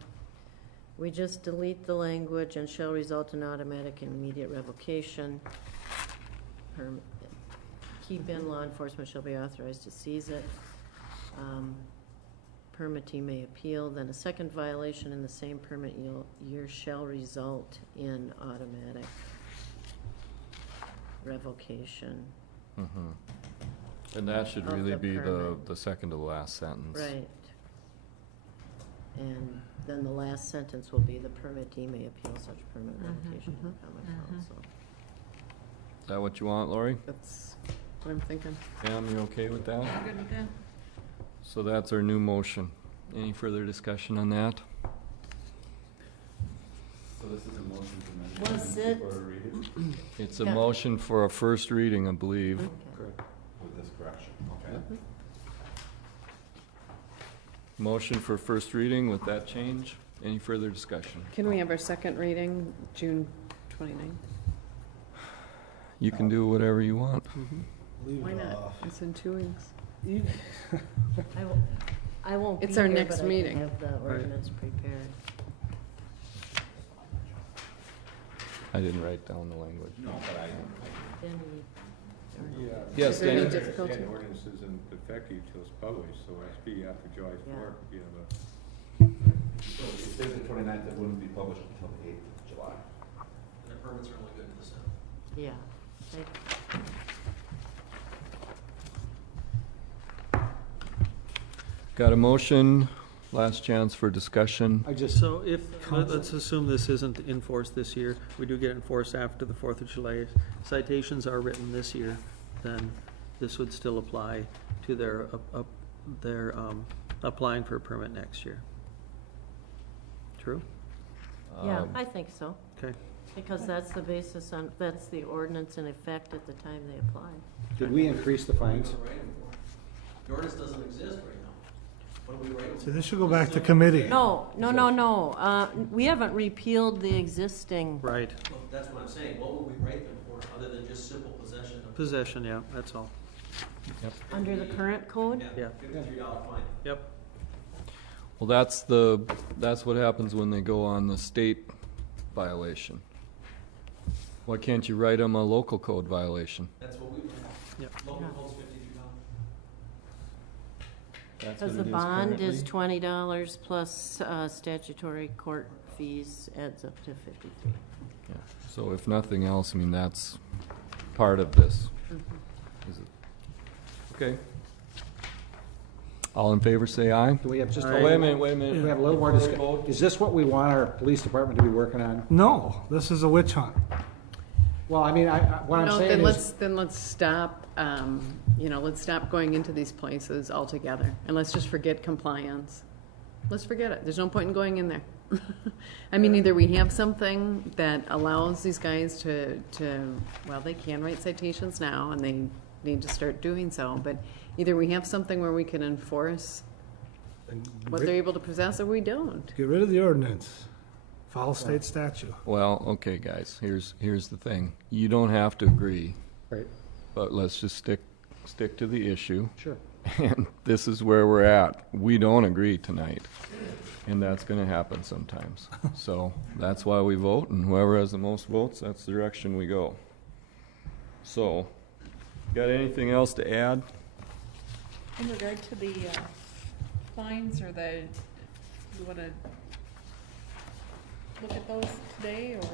we just delete the language and shall result in automatic and immediate revocation. Keep in law enforcement shall be authorized to seize it. Permittee may appeal, then a second violation in the same permit year shall result in automatic revocation. and that should Of really the be permit. the second to the last sentence. Right. And then the last sentence will be the permittee may appeal such permit revocation to the common council. Is that what you want, Lori? That's what I'm thinking. Pam, you okay with that? Good with that? So that's our new motion. Any further discussion on that? So this is a motion to amend. Was it? For a reading? It's a Yeah. motion for a first reading, I believe. Correct. With this correction, okay. Motion for first reading with that change. Any further discussion? Can we have our second reading, June 29th? You can do whatever you want. Leave Why it not? off. It's in 2 weeks. I won't be It's our here, next but I can meeting. have the ordinance prepared. I didn't write down the language. No, but Then Yes, Is there any Danny? difficulty? The ordinance isn't effective till it's published, so it has to be after July Yeah. 4th if you have a. So it says the 29th, it wouldn't be published until the 8th of July. And the permits are only good to the 7th. Yeah. Got a motion, last chance for discussion. So if, let's assume this isn't enforced this year, we do get enforced after the 4th of July. Citations are written this year, then this would still apply to their applying for a permit next year. True? Yeah, I think so. Okay. Because that's the basis on, that's the ordinance in effect at the time they apply. Did we increase the fines? The ordinance doesn't exist right now. What do we write? So this should go back to committee. No. We haven't repealed the existing. Right. Well, that's what I'm saying. What would we write them for, other than just simple possession of? Possession, yeah, that's all. Yep. Under the current code? Yeah. $53 fine. Yep. Well, that's what happens when they go on the state violation. Why can't you write them a local code violation? That's what we write. Yep. Local Yeah. code's $53. That's Because what the it bond is currently? $20 plus statutory court fees adds up to 53. Yeah. So if nothing else, I mean, that's part of this. Is it? Okay. All in favor, say aye. Do we have just? Oh, wait a minute. Do we have a little more discussion? Is this what we want our police department to be working on? No, this is a witch hunt. Well, I mean, what I'm No, saying is. then let's stop, let's stop going into these places altogether, and let's just forget compliance. Let's forget it. There's no point in going in there. I mean, either we have something that allows these guys to, well, they can write citations now, and they need to start doing so, but either we have something where we can enforce what they're able to possess, or we don't. Get rid of the ordinance. Follow state statute. Well, okay, guys, here's the thing. You don't have to agree. Right. But let's just stick to the issue. Sure. And this is where we're at. We don't agree tonight. And that's gonna happen sometimes. So that's why we vote, and whoever has the most votes, that's the direction we go. So, got anything else to add? In regard to the fines, or you want to look at those today, or?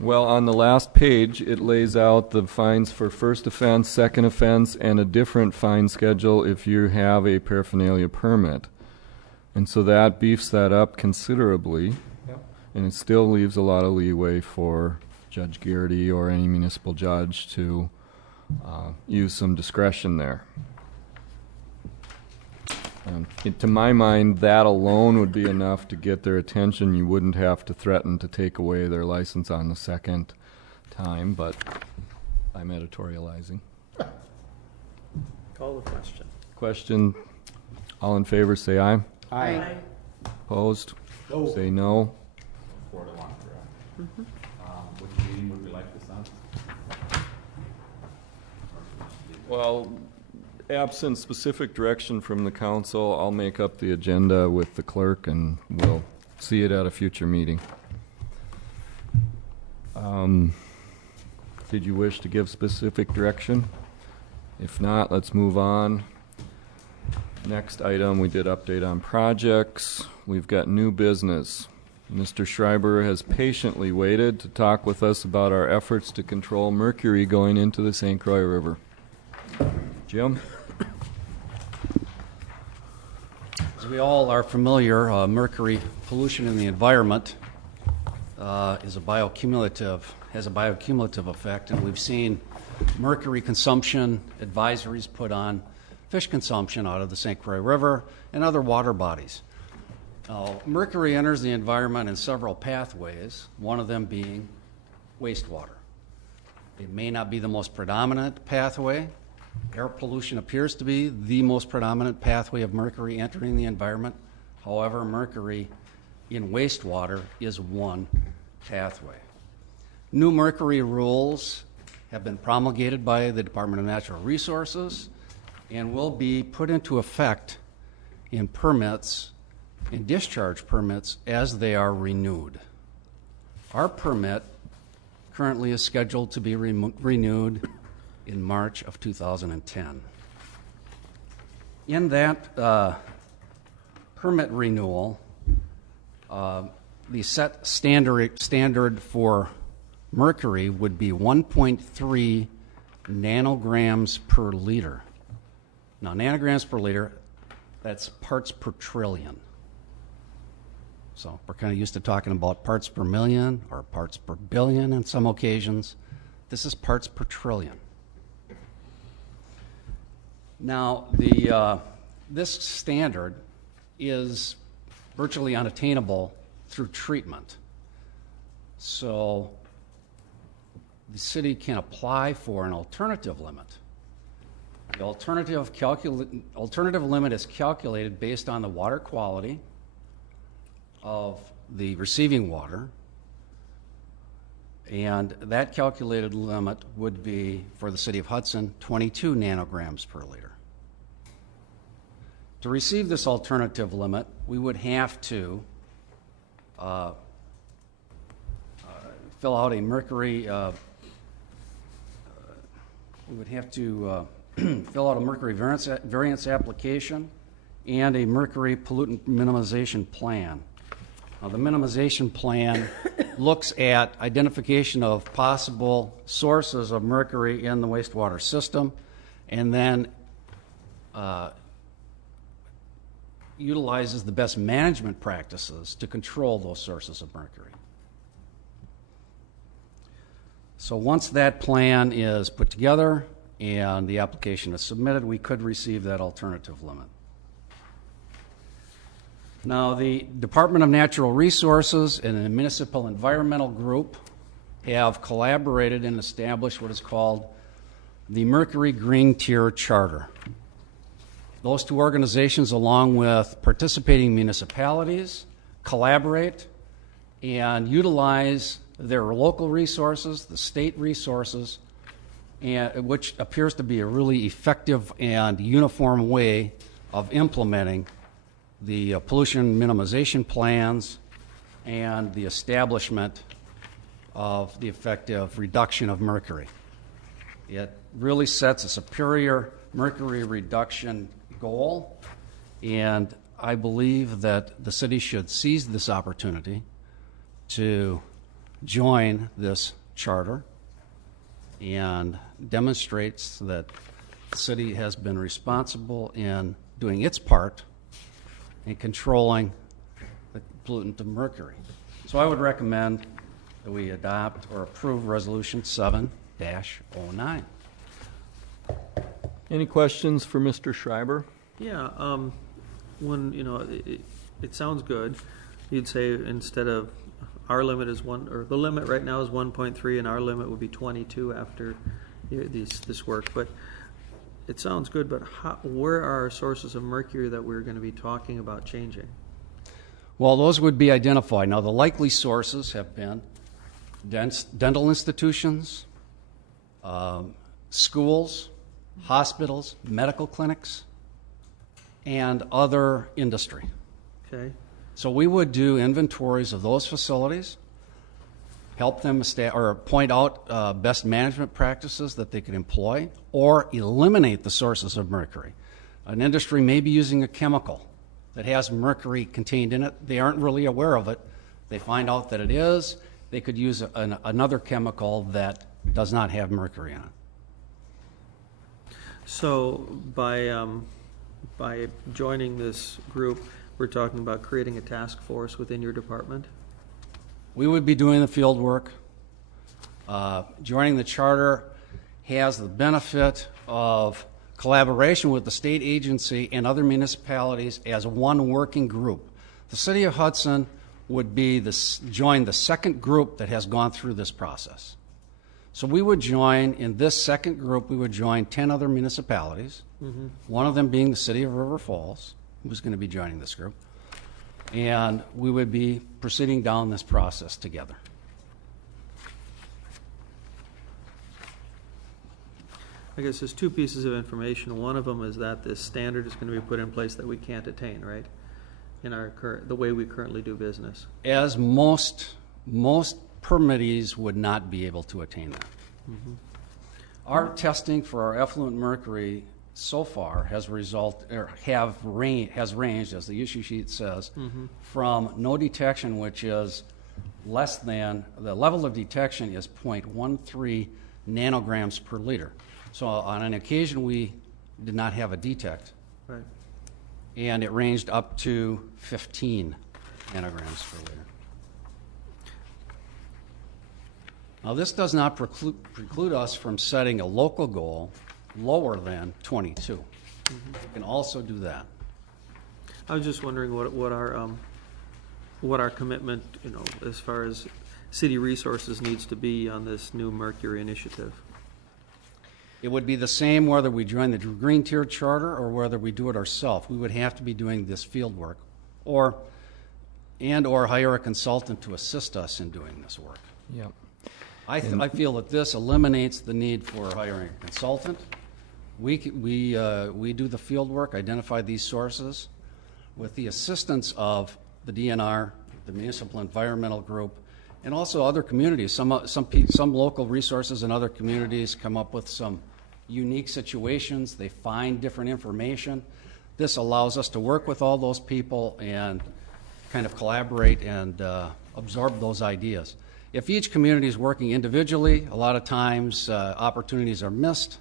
Well, on the last page, it lays out the fines for first offense, second offense, and a different fine schedule if you have a paraphernalia permit. And so that beefs that up considerably. Yep. And it still leaves a lot of leeway for Judge Garrity or any municipal judge to use some discretion there. To my mind, that alone would be enough to get their attention. You wouldn't have to threaten to take away their license on the second time, but I'm editorializing. Call the question. Question, all in favor, say aye. Aye. Opposed? No. Say no. 4-1, correct? Which meeting would we like this on? Well, absent specific direction from the council, I'll make up the agenda with the clerk and we'll see it at a future meeting. Did you wish to give specific direction? If not, let's move on. Next item, we did update on projects. We've got new business. Mr. Schreiber has patiently waited to talk with us about our efforts to control mercury going into the St. Croix River. Jim? As we all are familiar, mercury pollution in the environment has a bioaccumulative effect, and we've seen mercury consumption advisories put on fish consumption out of the St. Croix River and other water bodies. Mercury enters the environment in several pathways, one of them being wastewater. It may not be the most predominant pathway. Air pollution appears to be the most predominant pathway of mercury entering the environment. However, mercury in wastewater is one pathway. New mercury rules have been promulgated by the Department of Natural Resources and will be put into effect in permits, in discharge permits, as they are renewed. Our permit currently is scheduled to be renewed in March of 2010. In that permit renewal, the set standard for mercury would be 1.3 nanograms per liter. Now, nanograms per liter, that's parts per trillion. So we're kind of used to talking about parts per million or parts per billion on some occasions. This is parts per trillion. Now, this standard is virtually unattainable through treatment. So the city can apply for an alternative limit. The alternative limit is calculated based on the water quality of the receiving water, and that calculated limit would be, for the city of Hudson, 22 nanograms per liter. To receive this alternative limit, we would have to fill out a mercury fill out a mercury variance application and a mercury pollutant minimization plan. Now, the minimization plan looks at identification of possible sources of mercury in the wastewater system and then utilizes the best management practices to control those sources of mercury. So once that plan is put together and the application is submitted, we could receive that alternative limit. Now, the Department of Natural Resources and the Municipal Environmental Group have collaborated and established what is called the Mercury Green Tier Charter. Those two organizations, along with participating municipalities, collaborate and utilize their local resources, the state resources, and which appears to be a really effective and uniform way of implementing the pollution minimization plans and the establishment of the effective reduction of mercury. It really sets a superior mercury reduction goal, and I believe that the city should seize this opportunity to join this charter and demonstrates that the city has been responsible in doing its part in controlling the pollutant of mercury. So I would recommend that we adopt or approve Resolution 7-09. Any questions for Mr. Schreiber? Yeah, when, it sounds good. You'd say instead of our limit is the limit right now is 1.3 and our limit would be 22 after this work. But it sounds good, but where are our sources of mercury that we're going to be talking about changing? Well, those would be identified. Now, the likely sources have been dental institutions, schools, hospitals, medical clinics, and other industry. Okay. So we would do inventories of those facilities, help them or point out best management practices that they could employ, or eliminate the sources of mercury. An industry may be using a chemical that has mercury contained in it. They aren't really aware of it. They find out that it is. They could use another chemical that does not have mercury in it. So by joining this group, we're talking about creating a task force within your department? We would be doing the field work. Joining the charter has the benefit of collaboration with the state agency and other municipalities as one working group. The City of Hudson would be join the second group that has gone through this process. So we would join, in this second group, we would join 10 other municipalities, one of them being the City of River Falls, who's going to be joining this group, and we would be proceeding down this process together. I guess there's two pieces of information. One of them is that this standard is going to be put in place that we can't attain, right? In our the way we currently do business. As most permittees would not be able to attain that. Our testing for our effluent mercury so far has ranged, as the issue sheet says, from no detection, which is less than, the level of detection is 0.13 nanograms per liter. So on an occasion we did not have a detect. Right. And it ranged up to 15 nanograms per liter. Now, this does not preclude us from setting a local goal lower than 22. We can also do that. I was just wondering what our commitment, as far as city resources needs to be on this new Mercury initiative. It would be the same whether we join the Green Tier Charter or whether we do it ourselves. We would have to be doing this field work or hire a consultant to assist us in doing this work. Yep. I feel that this eliminates the need for hiring a consultant. We do the field work, identify these sources with the assistance of the DNR, the Municipal Environmental Group, and also other communities. Some local resources in other communities come up with some unique situations. They find different information. This allows us to work with all those people and kind of collaborate and absorb those ideas. If each community is working individually, a lot of times opportunities are missed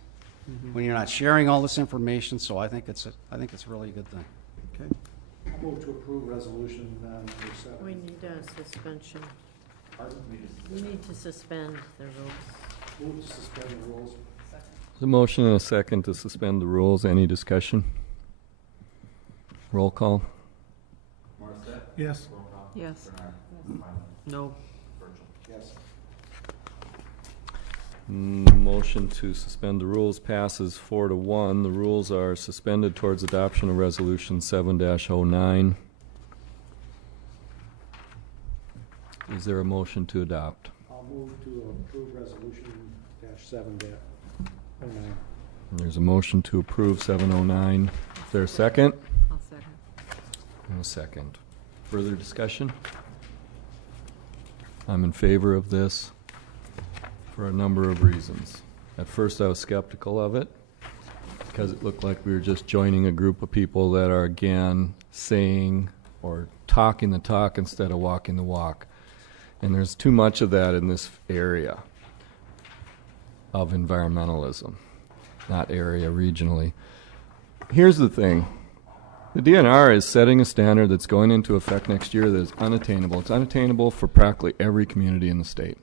when you're not sharing all this information. So I think it's really a good thing. Okay. I move to approve resolution number 7. We need a suspension. We need to suspend the rules. Move to suspend the rules. There's a motion and a second to suspend the rules. Any discussion? Roll call. Yes. Yes. No. Yes. Motion to suspend the rules passes 4-1. The rules are suspended towards adoption of Resolution 7-09. Is there a motion to adopt? I'll move to approve resolution -7-09. There's a motion to approve 709. Is there a second? I'll second. And a second. Further discussion? I'm in favor of this for a number of reasons. At first I was skeptical of it because it looked like we were just joining a group of people that are again saying or talking the talk instead of walking the walk. And there's too much of that in this area of environmentalism, not area regionally. Here's the thing. The DNR is setting a standard that's going into effect next year that is unattainable. It's unattainable for practically every community in the state.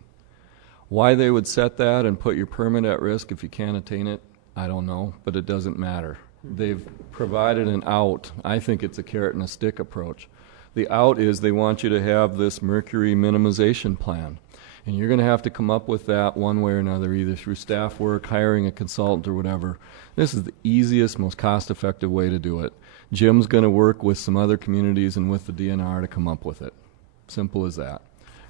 Why they would set that and put your permit at risk if you can't attain it, I don't know, but it doesn't matter. They've provided an out. I think it's a carrot and a stick approach. The out is they want you to have this mercury minimization plan. And you're going to have to come up with that one way or another, either through staff work, hiring a consultant, or whatever. This is the easiest, most cost-effective way to do it. Jim's going to work with some other communities and with the DNR to come up with it. Simple as that.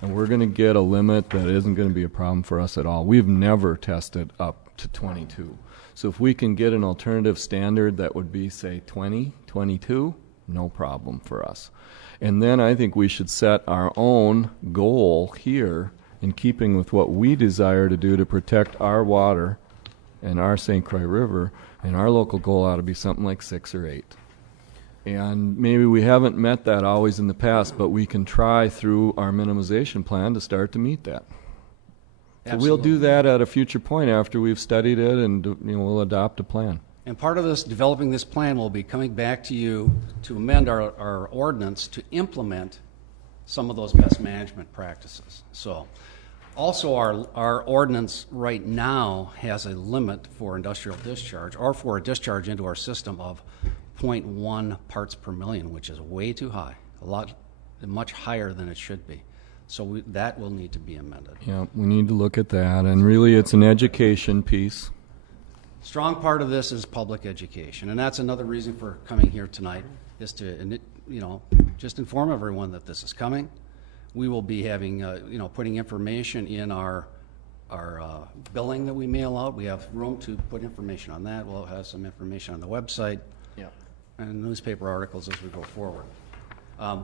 And we're going to get a limit that isn't going to be a problem for us at all. We've never tested up to 22. So if we can get an alternative standard that would be, say, 20, 22, no problem for us. And then I think we should set our own goal here in keeping with what we desire to do to protect our water and our St. Croix River, and our local goal ought to be something like 6 or 8. And maybe we haven't met that always in the past, but we can try through our minimization plan to start to meet that. So we'll do that at a future point after we've studied it, and we'll adopt a plan. And part of this, developing this plan, will be coming back to you to amend our ordinance to implement some of those best management practices. So Also, our ordinance right now has a limit for industrial discharge, or for a discharge into our system, of 0.1 parts per million, which is way too high, much higher than it should be. So that will need to be amended. Yeah, we need to look at that, and really it's an education piece. Strong part of this is public education, and that's another reason for coming here tonight, is to, just inform everyone that this is coming. We will be having, putting information in our billing that we mail out. We have room to put information on that. We'll have some information on the website, and newspaper articles as we go forward.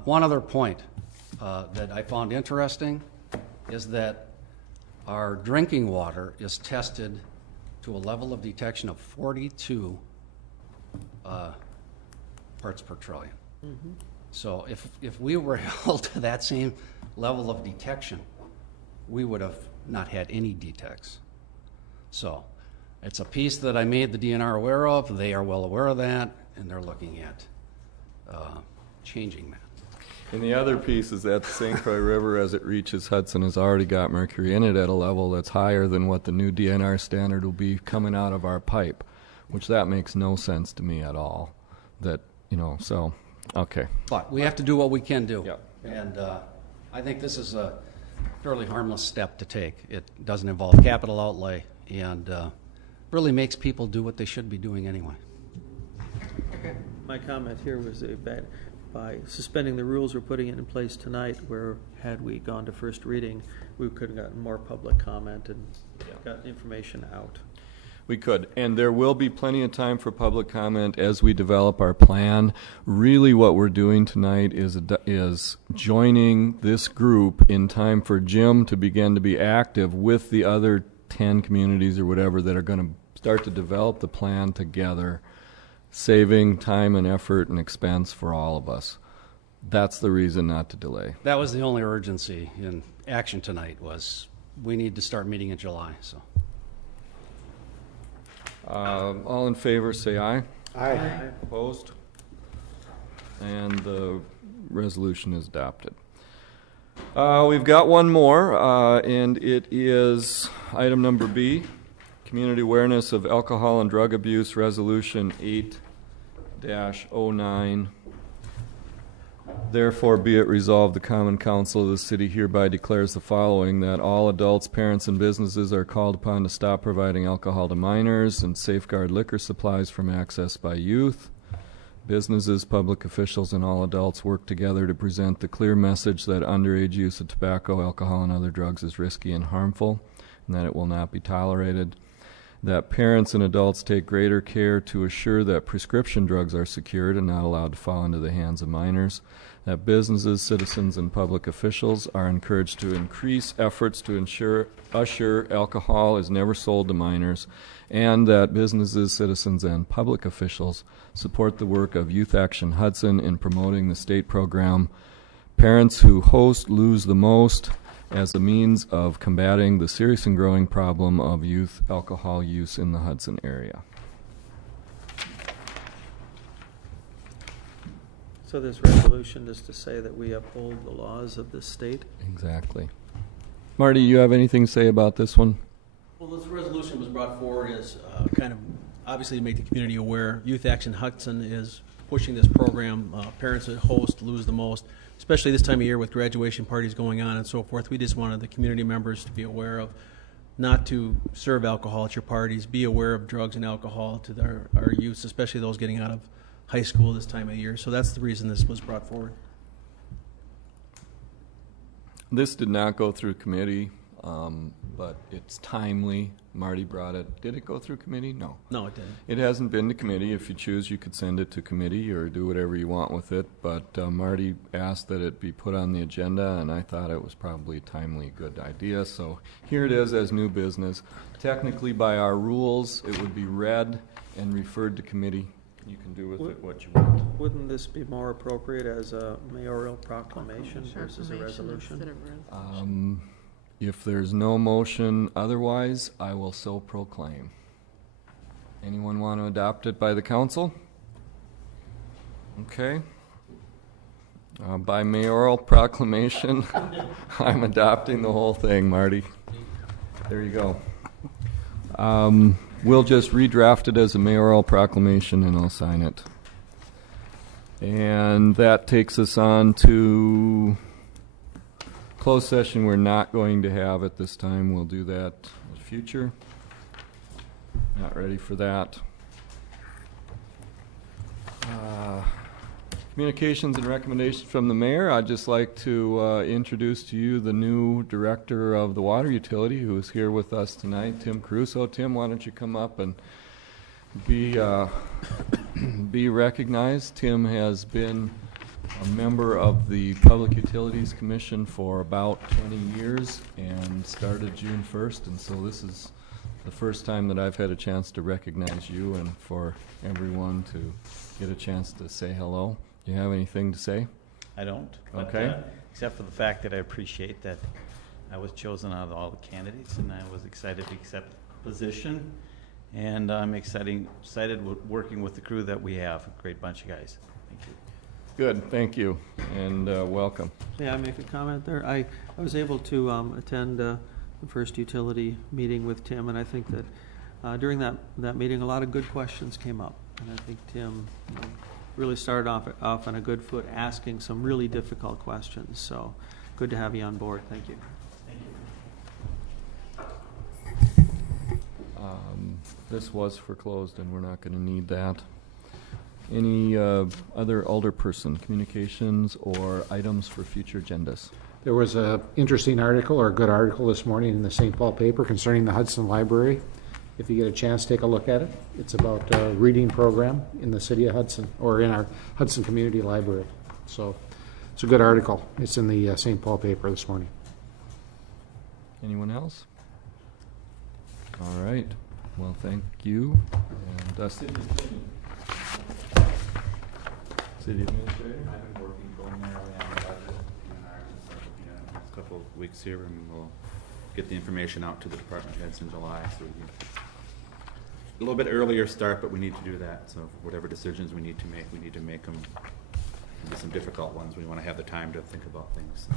One other point that I found interesting is that our drinking water is tested to a level of detection of 42 parts per trillion. Mm-hmm. So if we were held to that same level of detection, we would have not had any detects. So it's a piece that I made the DNR aware of. They are well aware of that, and they're looking at changing that. And the other piece is that the St. Croix River, as it reaches Hudson, has already got mercury in it at a level that's higher than what the new DNR standard will be coming out of our pipe, which that makes no sense to me at all. Okay. But we have to do what we can do. Yep. And I think this is a fairly harmless step to take. It doesn't involve capital outlay, and really makes people do what they should be doing anyway. Okay. My comment here was that by suspending the rules we're putting in place tonight, where had we gone to first reading, we could have gotten more public comment and gotten information out. We could, and there will be plenty of time for public comment as we develop our plan. Really what we're doing tonight is joining this group in time for Jim to begin to be active with the other 10 communities or whatever that are going to start to develop the plan together, saving time and effort and expense for all of us. That's the reason not to delay. That was the only urgency in action tonight, was we need to start meeting in July. So. All in favor, say aye. Aye. Aye. Opposed? And the resolution is adopted. We've got one more, and it is item number B, Community Awareness of Alcohol and Drug Abuse, Resolution 8-09. Therefore, be it resolved, the Common Council of the City hereby declares the following: that all adults, parents, and businesses are called upon to stop providing alcohol to minors and safeguard liquor supplies from access by youth. Businesses, public officials, and all adults work together to present the clear message that underage use of tobacco, alcohol, and other drugs is risky and harmful, and that it will not be tolerated. That parents and adults take greater care to assure that prescription drugs are secured and not allowed to fall into the hands of minors. That businesses, citizens, and public officials are encouraged to increase efforts to assure alcohol is never sold to minors, and that businesses, citizens, and public officials support the work of Youth Action Hudson in promoting the state program Parents Who Host Lose the Most, as a means of combating the serious and growing problem of youth alcohol use in the Hudson area. So this resolution is to say that we uphold the laws of the state? Exactly. Marty, you have anything to say about this one? Well, this resolution was brought forward as kind of obviously to make the community aware. Youth Action Hudson is pushing this program, Parents That Host Lose the Most, especially this time of year with graduation parties going on and so forth. We just wanted the community members to be aware of not to serve alcohol at your parties, be aware of drugs and alcohol to our youth, especially those getting out of high school this time of year. So that's the reason this was brought forward. This did not go through committee, but it's timely. Marty brought it. Did it go through committee? No. No, it didn't. It hasn't been to committee. If you choose, you could send it to committee or do whatever you want with it. But Marty asked that it be put on the agenda, and I thought it was probably a timely, good idea. So here it is as new business. Technically, by our rules, it would be read and referred to committee. You can do with it what you want. Wouldn't this be more appropriate as a mayoral proclamation versus a resolution? If there's no motion otherwise, I will so proclaim. Anyone want to adopt it by the council? Okay. By mayoral proclamation, I'm adopting the whole thing, Marty. There you go. We'll just redraft it as a mayoral proclamation and I'll sign it. And that takes us on to closed session we're not going to have at this time. We'll do that in the future. Not ready for that. Communications and recommendations from the mayor. I'd just like to introduce to you the new director of the water utility who is here with us tonight, Tim Caruso. Tim, why don't you come up and be recognized. Tim has been a member of the Public Utilities Commission for about 20 years and started June 1st, and so this is the first time that I've had a chance to recognize you and for everyone to get a chance to say hello. Do you have anything to say? I don't. But, okay. Except for the fact that I appreciate that I was chosen out of all the candidates and I was excited to accept the position. And I'm excited working with the crew that we have. A great bunch of guys. Thank you. Good, thank you, and welcome. May I make a comment there? I was able to attend the first utility meeting with Tim, and I think that during that meeting, a lot of good questions came up. And I think Tim really started off on a good foot, asking some really difficult questions. So good to have you on board. Thank you. This was foreclosed, and we're not going to need that. Any other alderperson communications or items for future agendas? There was an interesting article, or a good article this morning in the St. Paul paper concerning the Hudson Library. If you get a chance, take a look at it. It's about a reading program in the city of Hudson, or in our Hudson Community Library. So it's a good article. It's in the St. Paul paper this morning. Anyone else? All right. Well, thank you. And City Administrator? I've been working preliminarily on the budget in the next couple of weeks here, and we'll get the information out to the department heads in July. So we can a little bit earlier start, but we need to do that. So whatever decisions we need to make them. There'll be some difficult ones. We want to have the time to think about things.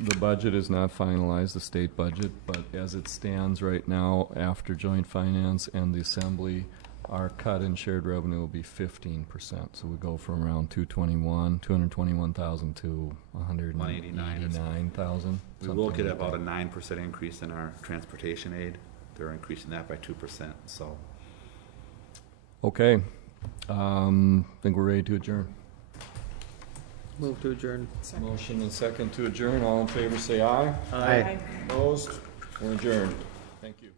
The budget is not finalized, the state budget, but as it stands right now, after joint finance and the assembly, our cut in shared revenue will be 15%. So we go from around 221,000 to 189,000. We will get about a 9% increase in our transportation aid. They're increasing that by 2%. So. Okay. I think we're ready to adjourn. Move to adjourn. Motion and second to adjourn. All in favor say aye. Aye. Opposed? We're adjourned. Thank you.